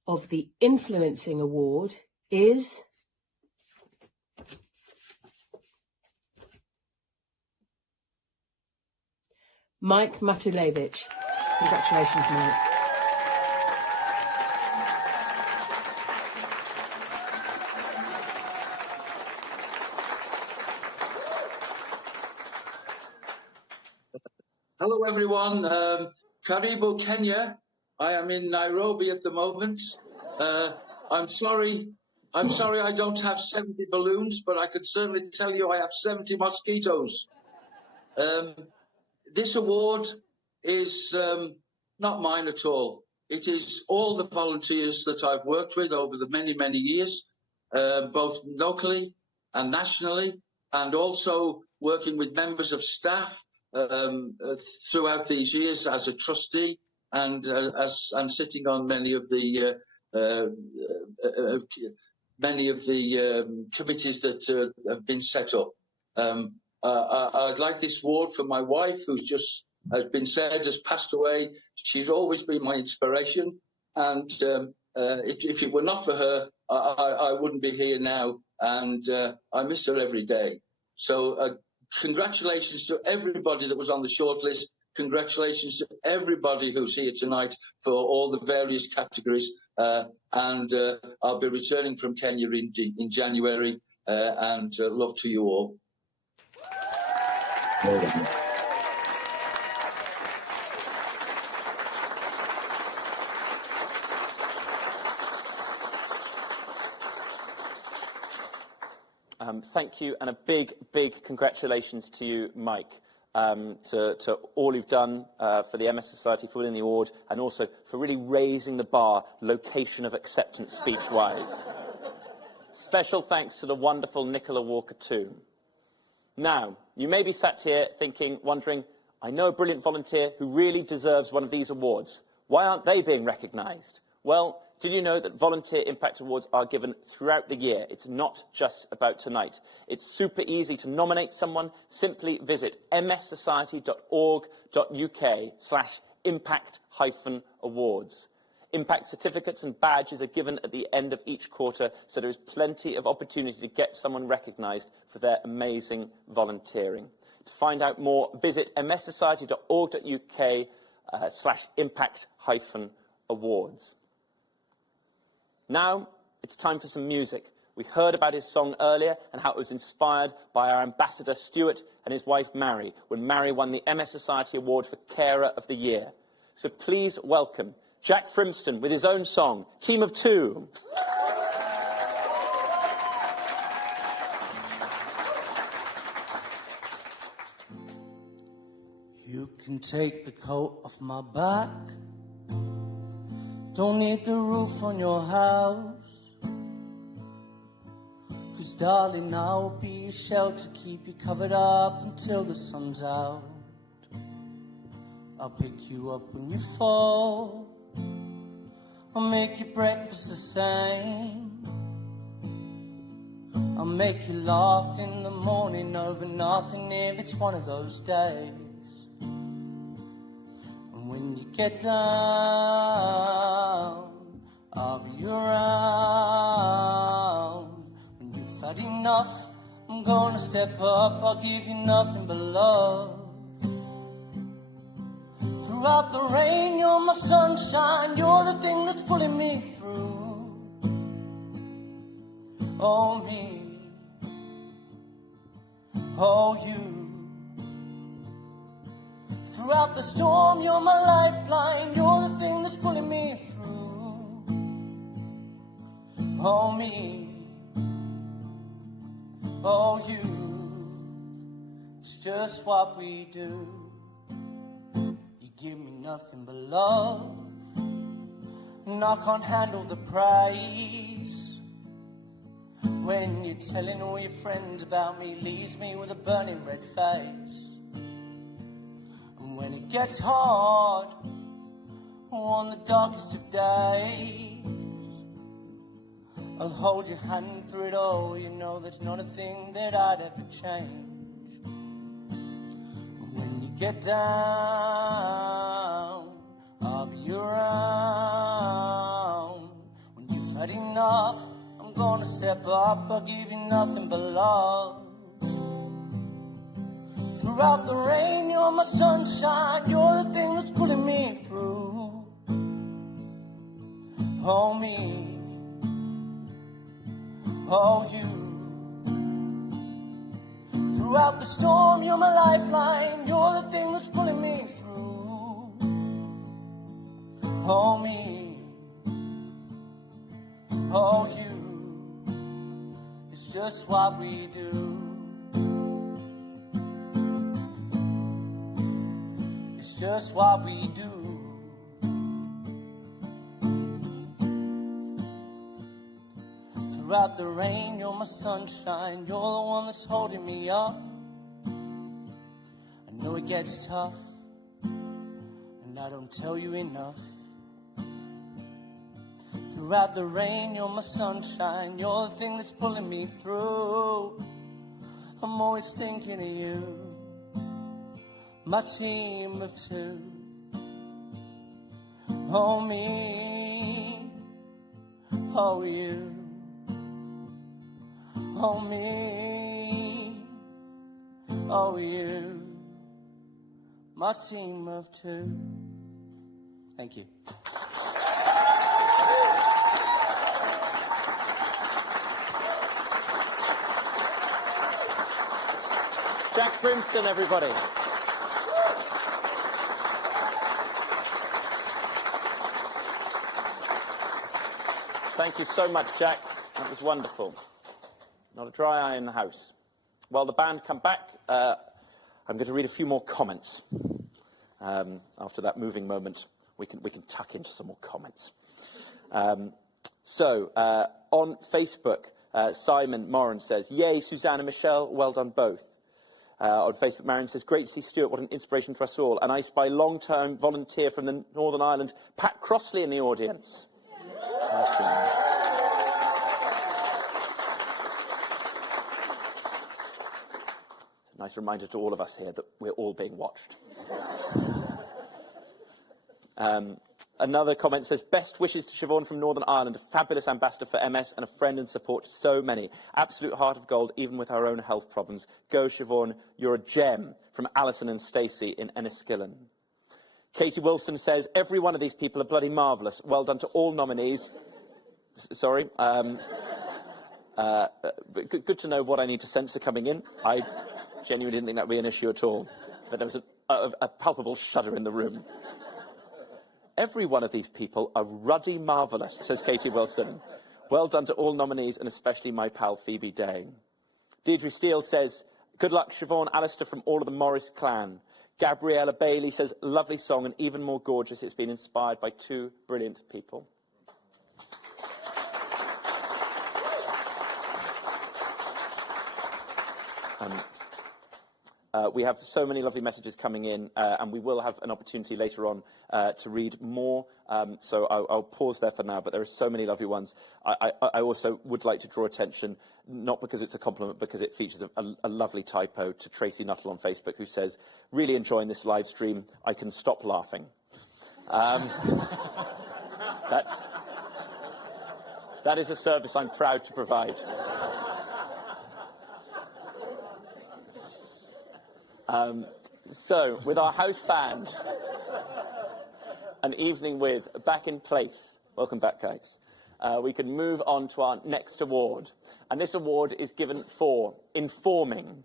of the Influencing Award is Mike Matulevich. Congratulations, Mike. Hello, everyone. Karibu, Kenya. I am in Nairobi at the moment. I'm sorry I don't have 70 balloons, but I could certainly tell you I have 70 mosquitoes. This award is not mine at all. It is all the volunteers that I've worked with over the many, many years, both locally and nationally, and also working with members of staff throughout these years as a trustee and sitting on many of the committees that have been set up. I'd like this award for my wife, who's just, has been said, has passed away. She's always been my inspiration, and if it were not for her, I wouldn't be here now, and I miss her every day. So congratulations to everybody that was on the shortlist. Congratulations to everybody who's here tonight for all the various categories. And I'll be returning from Kenya in January, and love to you all. Thank you, and a big, big congratulations to you, Mike, to all you've done for the MS Society, for winning the award, and also for really raising the bar, location of acceptance speech-wise. Special thanks to the wonderful Nicola Walker too. Now, you may be sat here thinking, wondering, I know a brilliant volunteer who really deserves one of these awards. Why aren't they being recognised? Well, did you know that volunteer impact awards are given throughout the year? It's not just about tonight. It's super easy to nominate someone. Simply visit mssociety.org.uk/impact-awards. Impact certificates and badges are given at the end of each quarter, so there is plenty of opportunity to get someone recognised for their amazing volunteering. To find out more, visit mssociety.org.uk/impact-awards. Now, it's time for some music. We heard about his song earlier and how it was inspired by our ambassador Stuart and his wife Mary, when Mary won the MS Society Award for Carer of the Year. So please welcome Jack Frimston with his own song, Team of Two. You can take the coat off my back. Don't need the roof on your house. 'Cause darling, I'll be a shelter, keep you covered up until the sun's out. I'll pick you up when you fall. I'll make your breakfast the same. I'll make you laugh in the morning over nothing if it's one of those days. When you get down, I'll be around. When you've had enough, I'm gonna step up. I'll give you nothing but love. Throughout the rain, you're my sunshine. You're the thing that's pulling me through. Oh, me. Oh, you. Throughout the storm, you're my lifeline. You're the thing that's pulling me through. Oh me, oh you, it's just what we do. You give me nothing but love, and I can't handle the praise. When you're telling all your friends about me, leaves me with a burning red face. And when it gets hard on the darkest of days, I'll hold your hand through it all. You know there's not a thing that I'd ever change. And when you get down, I'll be around. When you've had enough, I'm gonna step up. I'll give you nothing but love. Throughout the rain, you're my sunshine. You're the thing that's pulling me through. Oh me, oh you. Throughout the storm, you're my lifeline. You're the thing that's pulling me through. Oh me, oh you. It's just what we do. It's just what we do. Throughout the rain, you're my sunshine. You're the one that's holding me up. I know it gets tough, and I don't tell you enough. Throughout the rain, you're my sunshine. You're the thing that's pulling me through. I'm always thinking of you, my team of two. Oh me, oh you. Oh me, oh you, my team of two. Thank you. Jack Brimston, everybody. Thank you so much, Jack. That was wonderful. Not a dry eye in the house. While the band come back, I'm going to read a few more comments. After that moving moment, we can tuck into some more comments. On Facebook, Simon Moran says, "Yay, Suzanne and Michelle, well done both." On Facebook, Marion says, "Great to see Stuart, what an inspiration to us all. And I spy long-term volunteer from the Northern Ireland, Pat Crossley, in the audience." Nice reminder to all of us here that we're all being watched. Another comment says, "Best wishes to Siobhan from Northern Ireland, a fabulous ambassador for MS and a friend and support to so many. Absolute heart of gold, even with her own health problems. Go, Siobhan, you're a gem," from Alison and Stacey in Enniskillen. Katie Wilson says, "Every one of these people are bloody marvellous. Well done to all nominees." Sorry. Good to know what I need to censor coming in. I genuinely didn't think that would be an issue at all. But there was a palpable shudder in the room. "Every one of these people are ruddy marvellous," says Katie Wilson. "Well done to all nominees, and especially my pal Phoebe Day." Deirdre Steele says, "Good luck, Siobhan, Alistair from all of the Morris clan." Gabriella Bailey says, "Lovely song and even more gorgeous. It's been inspired by two brilliant people." We have so many lovely messages coming in, and we will have an opportunity later on to read more. So I'll pause there for now, but there are so many lovely ones. I also would like to draw attention, not because it's a compliment, because it features a lovely typo, to Tracy Nuttall on Facebook, who says, "Really enjoying this live stream. I can stop laughing." That is a service I'm proud to provide. So, with our house band, an evening with back in place. Welcome back, guys. We can move on to our next award. And this award is given for informing.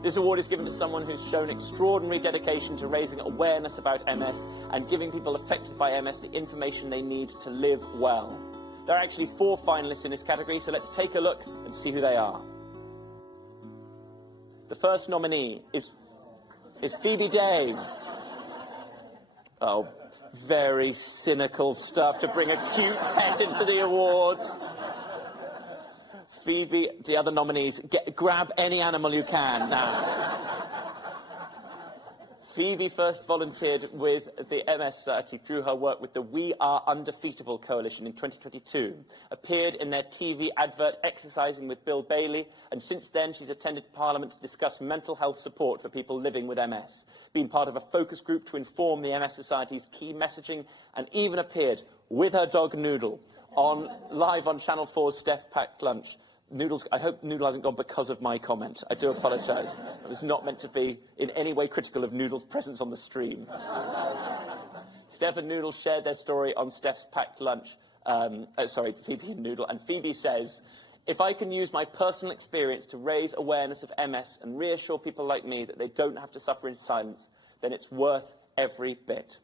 This award is given to someone who's shown extraordinary dedication to raising awareness about MS and giving people affected by MS the information they need to live well. There are actually 4 finalists in this category, so let's take a look and see who they are. The first nominee is Phoebe Day. Oh, very cynical stuff to bring a cute pet into the awards. Phoebe, the other nominees, grab any animal you can now. Phoebe first volunteered with the MS Society through her work with the We Are Undefeatable Coalition in 2022, appeared in their TV advert Exercising with Bill Bailey, and since then she's attended Parliament to discuss mental health support for people living with MS, been part of a focus group to inform the MS Society's key messaging, and even appeared with her dog Noodle live on Channel 4's Steph Packed Lunch. Noodles, I hope Noodle hasn't gone because of my comment. I do apologise. It was not meant to be in any way critical of Noodle's presence on the stream. Steph and Noodle shared their story on Steph's Packed Lunch. Phoebe and Noodle. And Phoebe says, if I can use my personal experience to raise awareness of MS and reassure people like me that they don't have to suffer in silence, then it's worth every bit.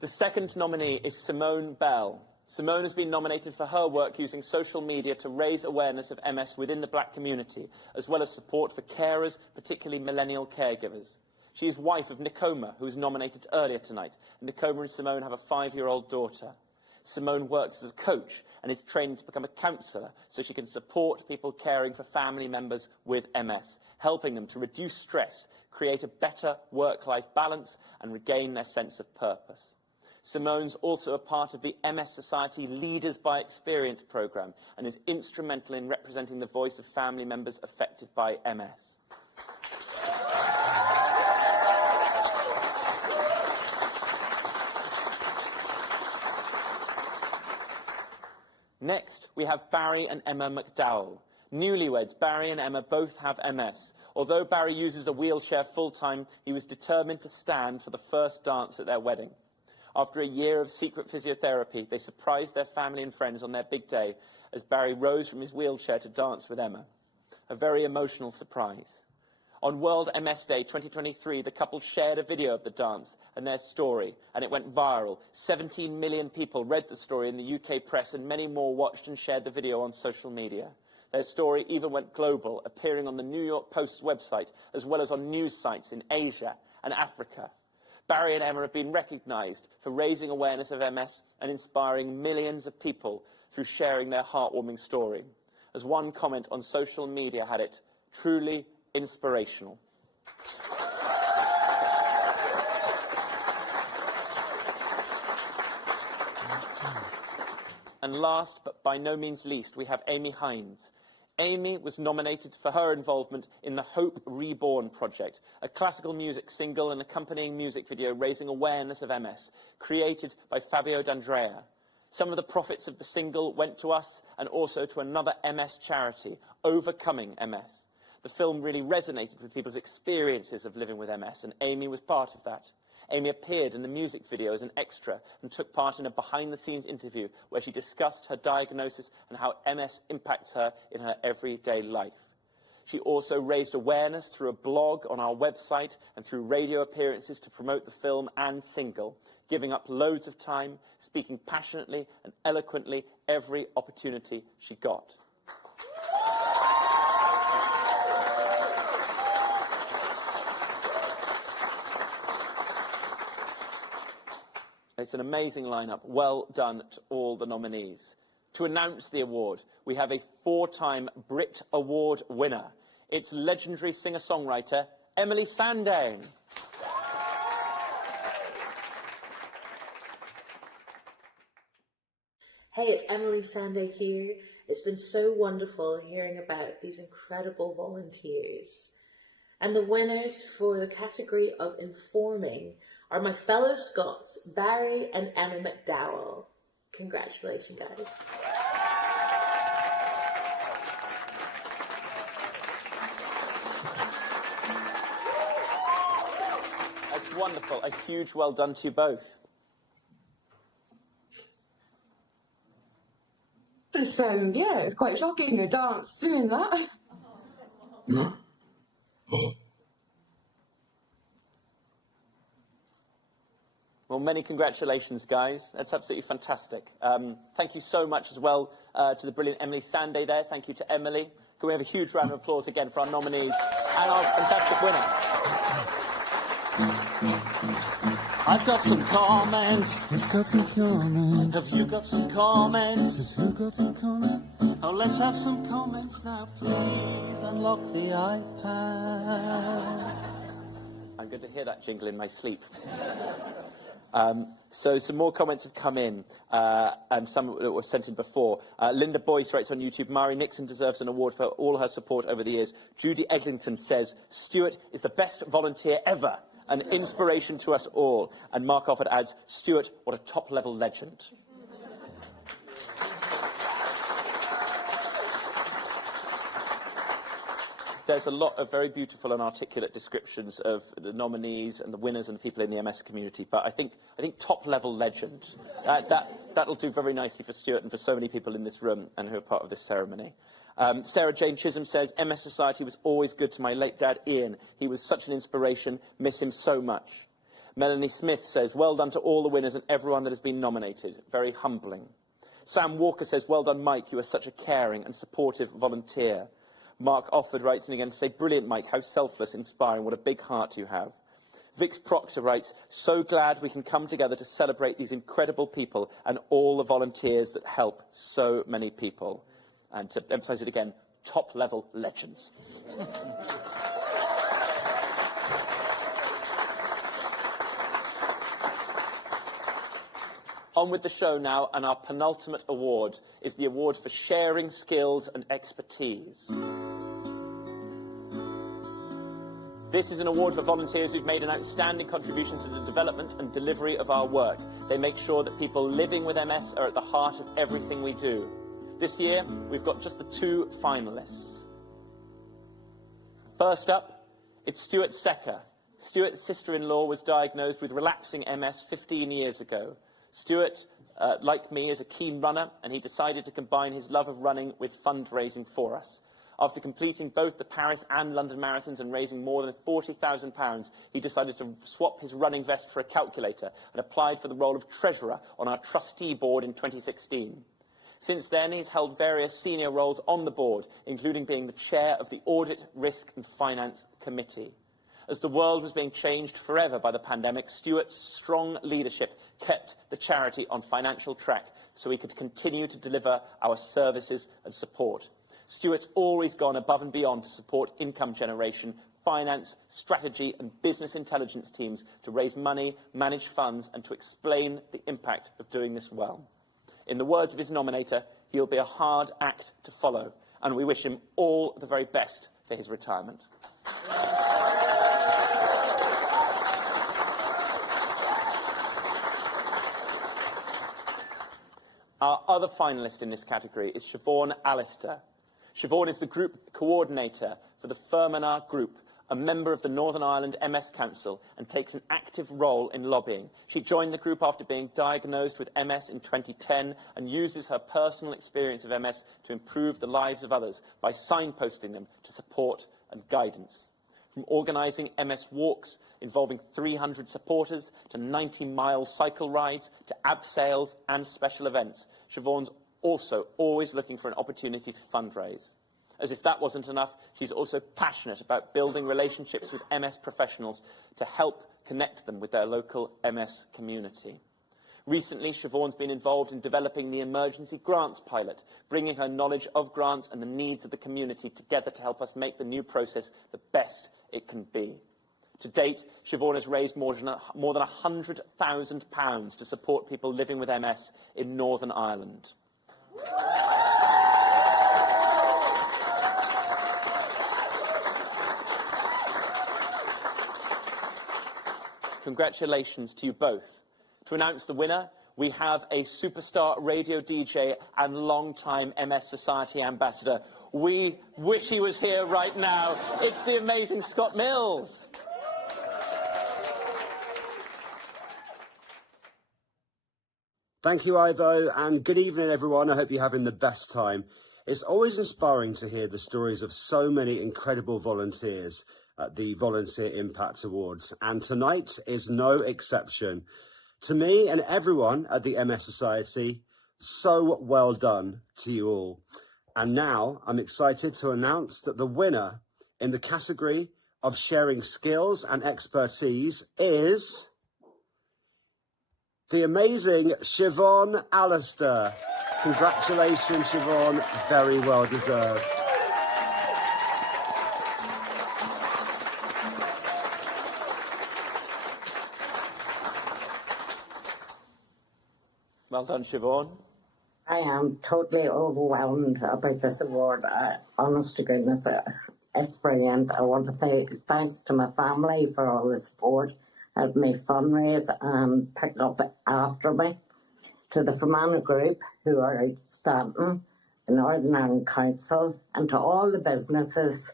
The second nominee is Simone Bell. Simone has been nominated for her work using social media to raise awareness of MS within the black community, as well as support for carers, particularly millennial caregivers. She is wife of Nikoma, who was nominated earlier tonight. Nikoma and Simone have a 5-year-old daughter. Simone works as a coach and is trained to become a counsellor so she can support people caring for family members with MS, helping them to reduce stress, create a better work-life balance and regain their sense of purpose. Simone's also a part of the MS Society Leaders by Experience programme and is instrumental in representing the voice of family members affected by MS. Next, we have Barry and Emma McDowell. Newlyweds, Barry and Emma both have MS. Although Barry uses a wheelchair full-time, he was determined to stand for the first dance at their wedding. After a year of secret physiotherapy, they surprised their family and friends on their big day as Barry rose from his wheelchair to dance with Emma. A very emotional surprise. On World MS Day 2023, the couple shared a video of the dance and their story, and it went viral. 17 million people read the story in the UK press, and many more watched and shared the video on social media. Their story even went global, appearing on the New York Post's website, as well as on news sites in Asia and Africa. Barry and Emma have been recognised for raising awareness of MS and inspiring millions of people through sharing their heartwarming story. As one comment on social media had it, truly inspirational. And last, but by no means least, we have Amy Hines. Amy was nominated for her involvement in the Hope Reborn project, a classical music single and accompanying music video raising awareness of MS, created by Fabio D'Andrea. Some of the profits of the single went to us and also to another MS charity, Overcoming MS. The film really resonated with people's experiences of living with MS, and Amy was part of that. Amy appeared in the music video as an extra and took part in a behind-the-scenes interview where she discussed her diagnosis and how MS impacts her in her everyday life. She also raised awareness through a blog on our website and through radio appearances to promote the film and single, giving up loads of time, speaking passionately and eloquently every opportunity she got. It's an amazing lineup. Well done to all the nominees. To announce the award, we have a 4-time Brit Award winner. It's legendary singer-songwriter Emily Sandé. Hey, it's Emily Sandé here. It's been so wonderful hearing about these incredible volunteers. And the winners for the category of informing are my fellow Scots, Barry and Emma McDowell. Congratulations, guys. That's wonderful. A huge well done to you both. Yeah, it's quite shocking, a dance doing that. Well, many congratulations, guys. That's absolutely fantastic. Thank you so much as well to the brilliant Emily Sanday there. Thank you to Emily. Can we have a huge round of applause again for our nominees and our fantastic winner? I've got some comments. Who's got some comments? Have you got some comments? Has who got some comments? Oh, let's have some comments now, please. Unlock the iPad. I'm going to hear that jingle in my sleep. So some more comments have come in, and some that were sent in before. Linda Boyce writes on YouTube, Mari Nixon deserves an award for all her support over the years. Judy Eglinton says, Stuart is the best volunteer ever, an inspiration to us all. And Mark Offord adds, Stuart, what a top-level legend. There's a lot of very beautiful and articulate descriptions of the nominees and the winners and the people in the MS community, but I think top-level legend, that'll do very nicely for Stuart and for so many people in this room and who are part of this ceremony. Sarah Jane Chisholm says, MS Society was always good to my late dad, Ian. He was such an inspiration, miss him so much. Melanie Smith says, well done to all the winners and everyone that has been nominated. Very humbling. Sam Walker says, well done, Mike. You are such a caring and supportive volunteer. Mark Offord writes in again to say, brilliant, Mike, how selfless, inspiring, what a big heart you have. Vix Proctor writes, so glad we can come together to celebrate these incredible people and all the volunteers that help so many people. And to emphasise it again, top-level legends. On with the show now, and our penultimate award is the award for sharing skills and expertise. This is an award for volunteers who've made an outstanding contribution to the development and delivery of our work. They make sure that people living with MS are at the heart of everything we do. This year, we've got just the 2 finalists. First up, it's Stuart Secker. Stuart's sister-in-law was diagnosed with relapsing MS 15 years ago. Stuart, like me, is a keen runner, and he decided to combine his love of running with fundraising for us. After completing both the Paris and London marathons and raising more than £40,000, he decided to swap his running vest for a calculator and applied for the role of treasurer on our trustee board in 2016. Since then, he's held various senior roles on the board, including being the chair of the Audit, Risk and Finance Committee. As the world was being changed forever by the pandemic, Stuart's strong leadership kept the charity on financial track so we could continue to deliver our services and support. Stuart's always gone above and beyond to support income generation, finance, strategy and business intelligence teams to raise money, manage funds and to explain the impact of doing this well. In the words of his nominator, he'll be a hard act to follow, and we wish him all the very best for his retirement. Our other finalist in this category is Siobhan Allister. Siobhan is the group coordinator for the Fermanagh Group, a member of the Northern Ireland MS Council, and takes an active role in lobbying. She joined the group after being diagnosed with MS in 2010 and uses her personal experience of MS to improve the lives of others by signposting them to support and guidance. From organising MS walks involving 300 supporters to 90-mile cycle rides to abseils and special events, Siobhan's also always looking for an opportunity to fundraise. As if that wasn't enough, she's also passionate about building relationships with MS professionals to help connect them with their local MS community. Recently, Siobhan's been involved in developing the emergency grants pilot, bringing her knowledge of grants and the needs of the community together to help us make the new process the best it can be. To date, Siobhan has raised more than £100,000 to support people living with MS in Northern Ireland. Congratulations to you both. To announce the winner, we have a superstar radio DJ and long-time MS Society ambassador. We wish he was here right now. It's the amazing Scott Mills. Thank you, Ivo, and good evening, everyone. I hope you're having the best time. It's always inspiring to hear the stories of so many incredible volunteers at the Volunteer Impact Awards, and tonight is no exception. To me and everyone at the MS Society, so well done to you all. And now I'm excited to announce that the winner in the category of sharing skills and expertise is the amazing Siobhan Alistair. Congratulations, Siobhan, very well deserved. Well done, Siobhan. I am totally overwhelmed about this award. Honest to goodness, it's brilliant. I want to say thanks to my family for all the support, helped me fundraise and pick up after me. To the Fermanagh Group, who are outstanding, the Northern Ireland Council, and to all the businesses.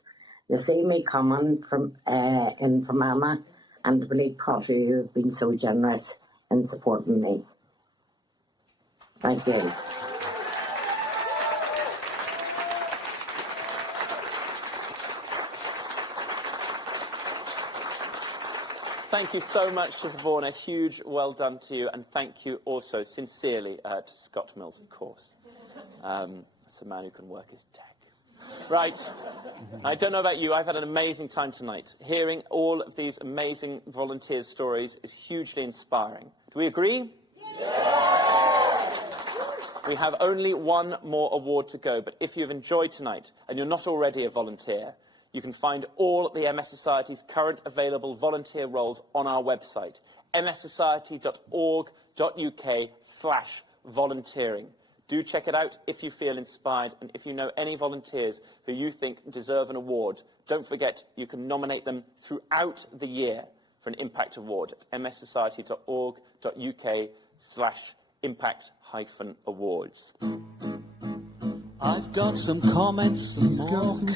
You see me coming from in Fermanagh, and the Believe Potter, who have been so generous in supporting me. Thank you. Thank you so much, Siobhan. A huge well done to you, and thank you also sincerely to Scott Mills, of course. That's a man who can work his deck. Right. I don't know about you, I've had an amazing time tonight. Hearing all of these amazing volunteers' stories is hugely inspiring. Do we agree? We have only one more award to go, but if you've enjoyed tonight and you're not already a volunteer, you can find all the MS Society's current available volunteer roles on our website, mssociety.org.uk/volunteering. Do check it out if you feel inspired, and if you know any volunteers who you think deserve an award, don't forget you can nominate them throughout the year for an Impact Award at mssociety.org.uk/impact-awards. I've got some comments, some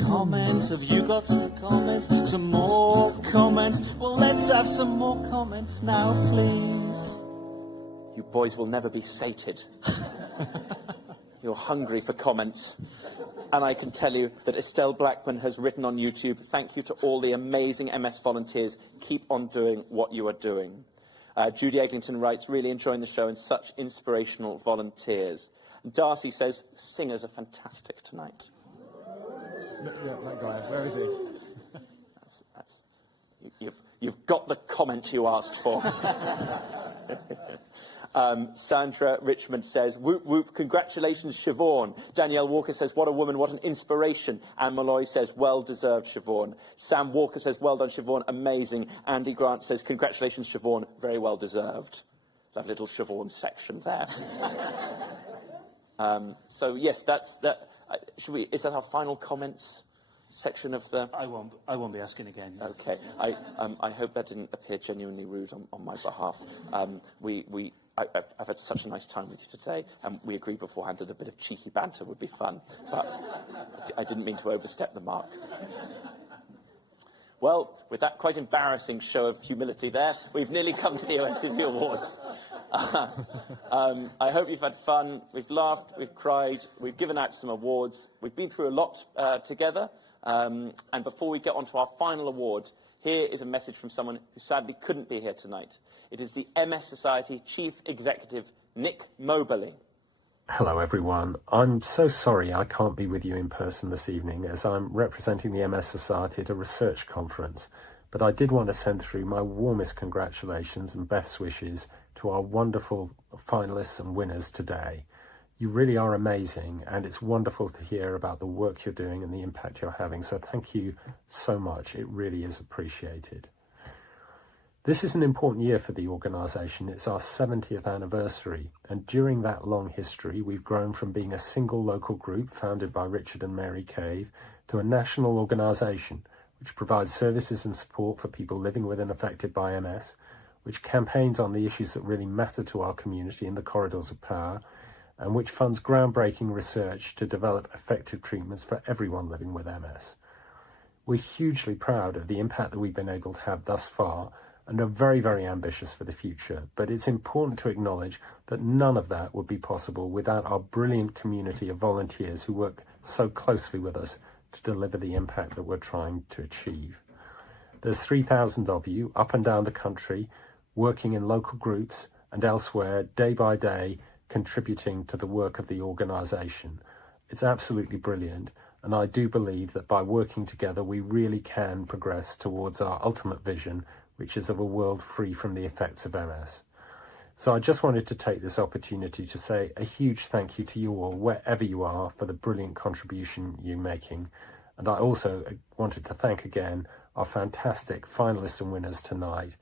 comments. Have you got some comments? Some more comments. Well, let's have some more comments now, please. You boys will never be sated. You're hungry for comments. And I can tell you that Estelle Blackman has written on YouTube, thank you to all the amazing MS volunteers. Keep on doing what you are doing. Judy Eglinton writes, really enjoying the show and such inspirational volunteers. Darcy says, singers are fantastic tonight. Yeah, that guy. Where is he? You've got the comment you asked for. Sandra Richmond says, whoop whoop, congratulations, Siobhan. Danielle Walker says, what a woman, what an inspiration. Anne Malloy says, well deserved, Siobhan. Sam Walker says, well done, Siobhan, amazing. Andy Grant says, congratulations, Siobhan, very well deserved. Lovely little Siobhan section there. So yes, that's that. Is that our final comments section of the? I won't be asking again. Okay. I hope that didn't appear genuinely rude on my behalf. I've had such a nice time with you today, and we agreed beforehand that a bit of cheeky banter would be fun, but I didn't mean to overstep the mark. Well, with that quite embarrassing show of humility there, we've nearly come to the OSCP Awards. I hope you've had fun. We've laughed, we've cried, we've given out some awards. We've been through a lot together. And before we get on to our final award, here is a message from someone who sadly couldn't be here tonight. It is the MS Society Chief Executive, Nick Moberly. Hello everyone. I'm so sorry I can't be with you in person this evening as I'm representing the MS Society at a research conference, but I did want to send through my warmest congratulations and best wishes to our wonderful finalists and winners today. You really are amazing, and it's wonderful to hear about the work you're doing and the impact you're having, so thank you so much. It really is appreciated. This is an important year for the organisation. It's our 70th anniversary, and during that long history, we've grown from being a single local group founded by Richard and Mary Cave to a national organisation which provides services and support for people living with and affected by MS, which campaigns on the issues that really matter to our community in the corridors of power, and which funds groundbreaking research to develop effective treatments for everyone living with MS. We're hugely proud of the impact that we've been able to have thus far, and are very, very ambitious for the future. But it's important to acknowledge that none of that would be possible without our brilliant community of volunteers who work so closely with us to deliver the impact that we're trying to achieve. There's 3,000 of you up and down the country, working in local groups and elsewhere, day by day, contributing to the work of the organisation. It's absolutely brilliant, and I do believe that by working together we really can progress towards our ultimate vision, which is of a world free from the effects of MS. So I just wanted to take this opportunity to say a huge thank you to you all, wherever you are, for the brilliant contribution you're making. And I also wanted to thank again our fantastic finalists and winners tonight.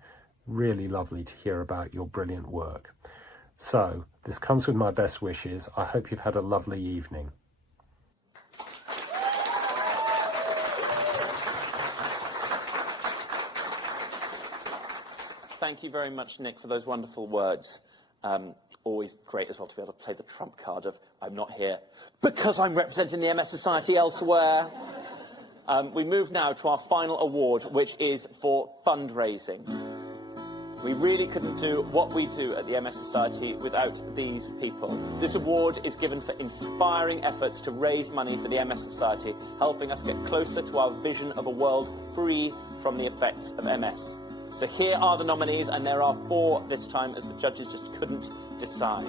Really lovely to hear about your brilliant work. So, this comes with my best wishes. I hope you've had a lovely evening. Thank you very much, Nick, for those wonderful words. Always great as well to be able to play the trump card of I'm not here because I'm representing the MS Society elsewhere. We move now to our final award, which is for fundraising. We really couldn't do what we do at the MS Society without these people. This award is given for inspiring efforts to raise money for the MS Society, helping us get closer to our vision of a world free from the effects of MS. So here are the nominees, and there are 4 this time, as the judges just couldn't decide.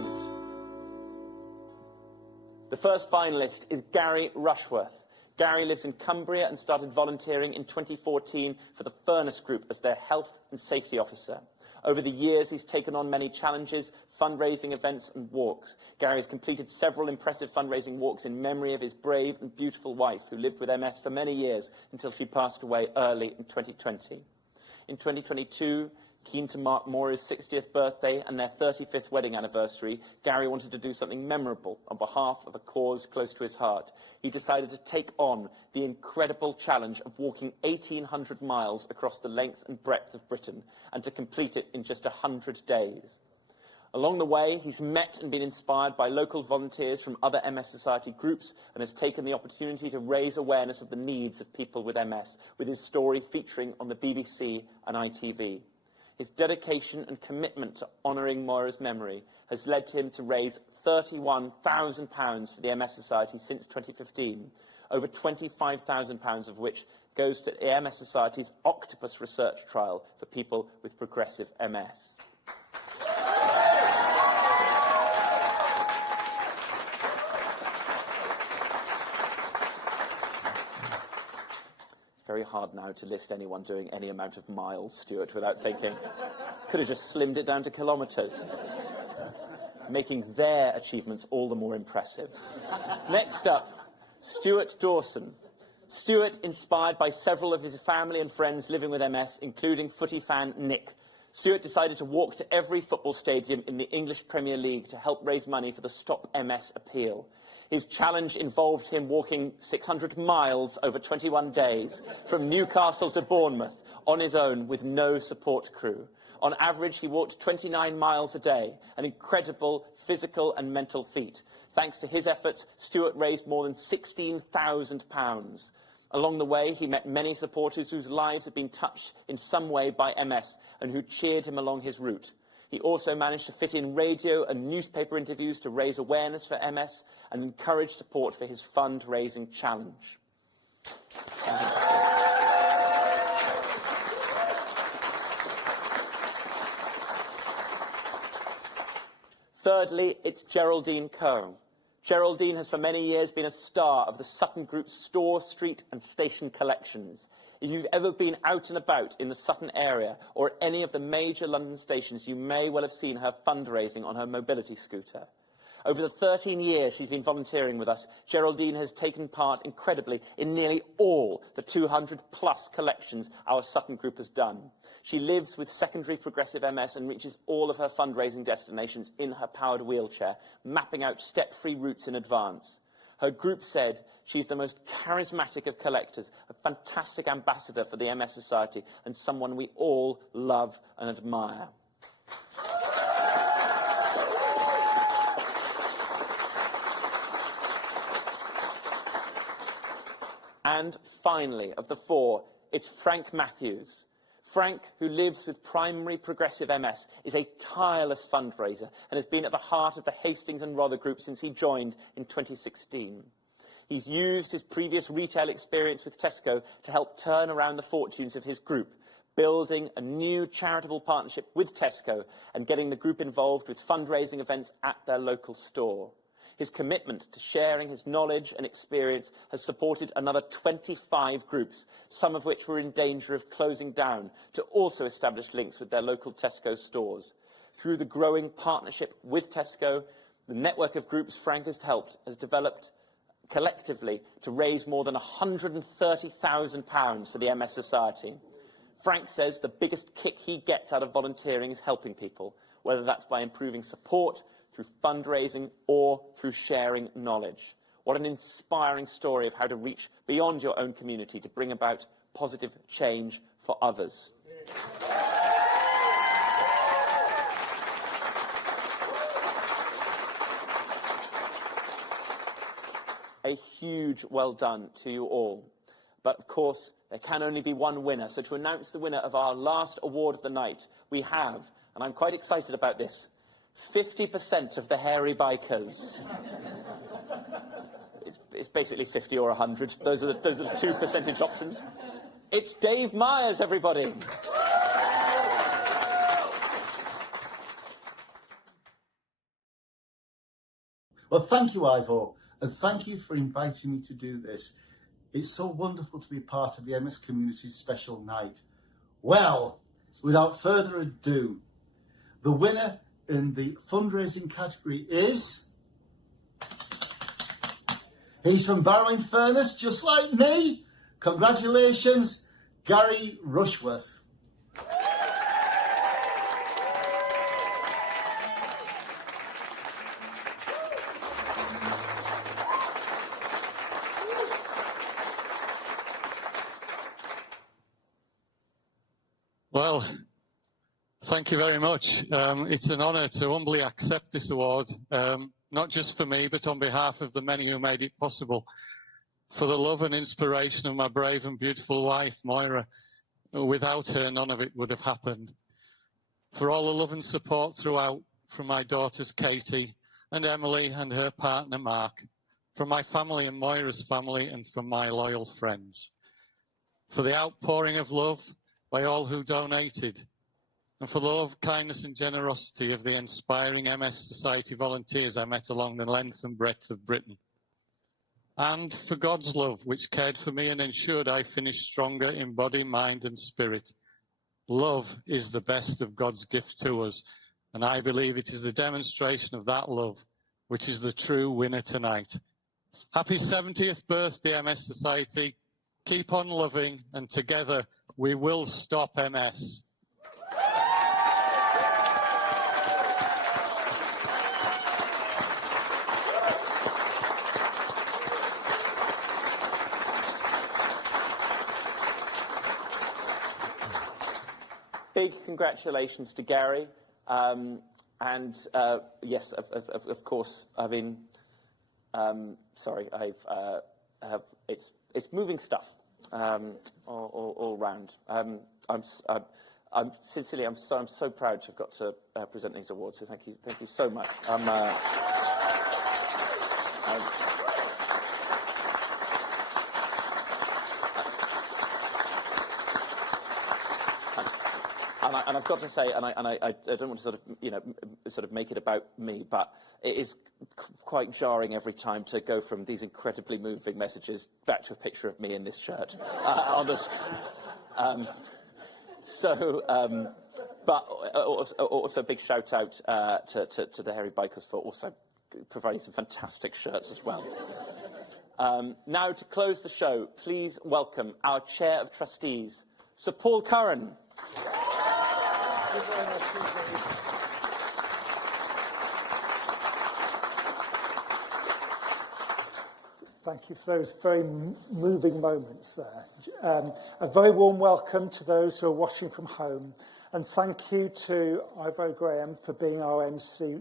The first finalist is Gary Rushworth. Gary lives in Cumbria and started volunteering in 2014 for the Furnace Group as their health and safety officer. Over the years, he's taken on many challenges, fundraising events and walks. Gary has completed several impressive fundraising walks in memory of his brave and beautiful wife, who lived with MS for many years until she passed away early in 2020. In 2022, keen to mark Maura's 60th birthday and their 35th wedding anniversary, Gary wanted to do something memorable on behalf of a cause close to his heart. He decided to take on the incredible challenge of walking 1,800 miles across the length and breadth of Britain, and to complete it in just 100 days. Along the way, he's met and been inspired by local volunteers from other MS Society groups, and has taken the opportunity to raise awareness of the needs of people with MS, with his story featuring on the BBC and ITV. His dedication and commitment to honouring Maura's memory has led him to raise £31,000 for the MS Society since 2015, over £25,000 of which goes to the MS Society's Octopus research trial for people with progressive MS. Very hard now to list anyone doing any amount of miles, Stuart, without thinking. Could have just slimmed it down to kilometres, making their achievements all the more impressive. Next up, Stuart Dawson. Stuart, inspired by several of his family and friends living with MS, including footy fan Nick. Stuart decided to walk to every football stadium in the English Premier League to help raise money for the Stop MS appeal. His challenge involved him walking 600 miles over 21 days from Newcastle to Bournemouth on his own with no support crew. On average, he walked 29 miles a day, an incredible physical and mental feat. Thanks to his efforts, Stuart raised more than £16,000. Along the way, he met many supporters whose lives had been touched in some way by MS and who cheered him along his route. He also managed to fit in radio and newspaper interviews to raise awareness for MS and encourage support for his fundraising challenge. Thirdly, it's Geraldine Coe. Geraldine has for many years been a star of the Sutton Group's Store, Street and Station collections. If you've ever been out and about in the Sutton area or at any of the major London stations, you may well have seen her fundraising on her mobility scooter. Over the 13 years she's been volunteering with us, Geraldine has taken part incredibly in nearly all the 200-plus collections our Sutton Group has done. She lives with secondary progressive MS and reaches all of her fundraising destinations in her powered wheelchair, mapping out step-free routes in advance. Her group said she's the most charismatic of collectors, a fantastic ambassador for the MS Society, and someone we all love and admire. And finally, of the 4, it's Frank Matthews. Frank, who lives with primary progressive MS, is a tireless fundraiser and has been at the heart of the Hastings and Rother Group since he joined in 2016. He's used his previous retail experience with Tesco to help turn around the fortunes of his group, building a new charitable partnership with Tesco and getting the group involved with fundraising events at their local store. His commitment to sharing his knowledge and experience has supported another 25 groups, some of which were in danger of closing down, to also establish links with their local Tesco stores. Through the growing partnership with Tesco, the network of groups Frank has helped has developed collectively to raise more than £130,000 for the MS Society. Frank says the biggest kick he gets out of volunteering is helping people, whether that's by improving support, through fundraising, or through sharing knowledge. What an inspiring story of how to reach beyond your own community to bring about positive change for others. A huge well done to you all. But of course, there can only be one winner. So to announce the winner of our last award of the night, we have, and I'm quite excited about this, 50% of the hairy bikers. It's basically 50 or 100. Those are the 2 percentage options. It's Dave Myers, everybody. Well, thank you, Ivo, and thank you for inviting me to do this. It's so wonderful to be part of the MS community's special night. Well, without further ado, the winner in the fundraising category is... He's from Barrow-in-Furness, just like me. Congratulations, Gary Rushworth. Well, thank you very much. It's an honour to humbly accept this award, not just for me, but on behalf of the many who made it possible. For the love and inspiration of my brave and beautiful wife, Moira. Without her, none of it would have happened. For all the love and support throughout, from my daughters Katie and Emily and her partner Mark, from my family and Moira's family, and from my loyal friends. For the outpouring of love by all who donated, and for the love, kindness and generosity of the inspiring MS Society volunteers I met along the length and breadth of Britain. And for God's love, which cared for me and ensured I finished stronger in body, mind and spirit. Love is the best of God's gift to us, and I believe it is the demonstration of that love which is the true winner tonight. Happy 70th birthday, MS Society. Keep on loving, and together we will stop MS. Big congratulations to Gary. Yes, of course, I mean, sorry, it's moving stuff all round. I'm sincerely, I'm so proud to have got to present these awards. So thank you so much. And I've got to say, and I don't want to sort of make it about me, but it is quite jarring every time to go from these incredibly moving messages back to a picture of me in this shirt on the screen. But also a big shout out to the Hairy Bikers for also providing some fantastic shirts as well. Now to close the show, please welcome our Chair of Trustees, Sir Paul Curran. Thank you for those very moving moments there. A very warm welcome to those who are watching from home, and thank you to Ivo Graham for being our MC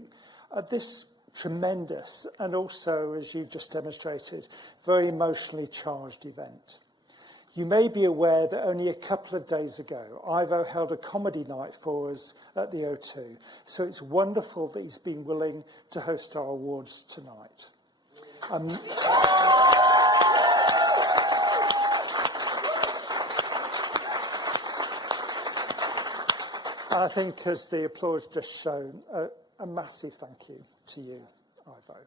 at this tremendous and also, as you've just demonstrated, very emotionally charged event. You may be aware that only a couple of days ago, Ivo held a comedy night for us at the O2, so it's wonderful that he's been willing to host our awards tonight. And I think, as the applause just shown, a massive thank you to you, Ivo,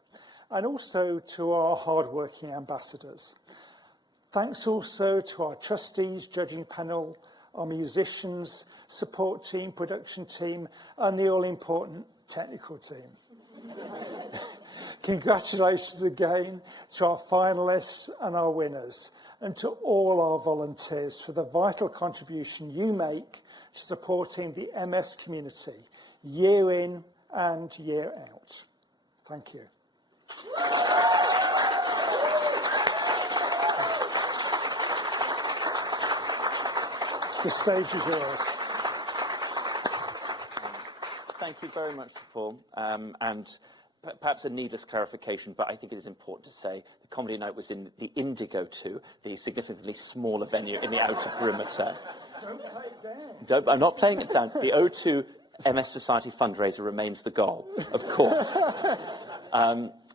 and also to our hard-working ambassadors. Thanks also to our trustees, judging panel, our musicians, support team, production team, and the all-important technical team. Congratulations again to our finalists and our winners, and to all our volunteers for the vital contribution you make to supporting the MS community year in and year out. Thank you. The stage is yours. Thank you very much, Paul. And perhaps a needless clarification, but I think it is important to say the comedy night was in the Indigo 2, the significantly smaller venue in the outer perimeter. Don't play it down. I'm not playing it down. The O2 MS Society fundraiser remains the goal, of course.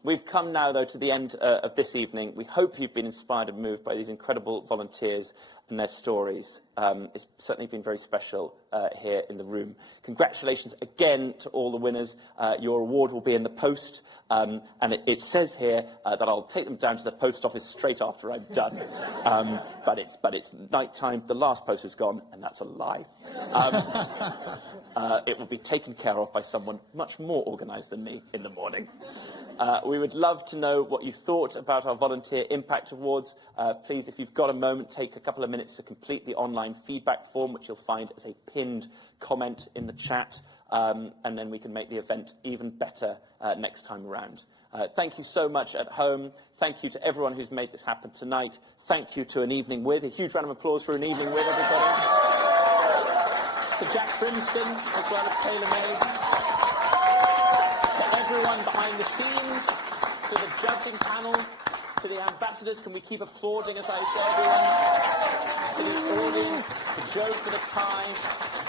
We've come now, though, to the end of this evening. We hope you've been inspired and moved by these incredible volunteers and their stories. It's certainly been very special here in the room. Congratulations again to all the winners. Your award will be in the post, and it says here that I'll take them down to the post office straight after I'm done. But it's night time. The last post is gone, and that's a lie. It will be taken care of by someone much more organised than me in the morning. We would love to know what you thought about our Volunteer Impact Awards. Please, if you've got a moment, take a couple of minutes to complete the online feedback form, which you'll find as a pinned comment in the chat, and then we can make the event even better next time around. Thank you so much at home. Thank you to everyone who's made this happen tonight. Thank you to An Evening With. A huge round of applause for An Evening With, everybody. To Jack Brimston, as well as Taylor May. To everyone behind the scenes, to the judging panel, to the ambassadors. Can we keep applauding as I say, everyone? To the audience, to Joe for the time,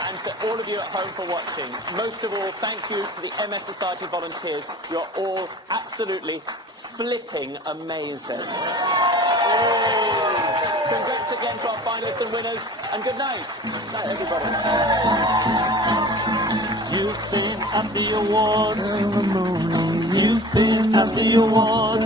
and to all of you at home for watching. Most of all, thank you to the MS Society volunteers. You're all absolutely flipping amazing. Congrats again to our finalists and winners, and good night. Good night, everybody. You've been at the awards. You've been at the awards.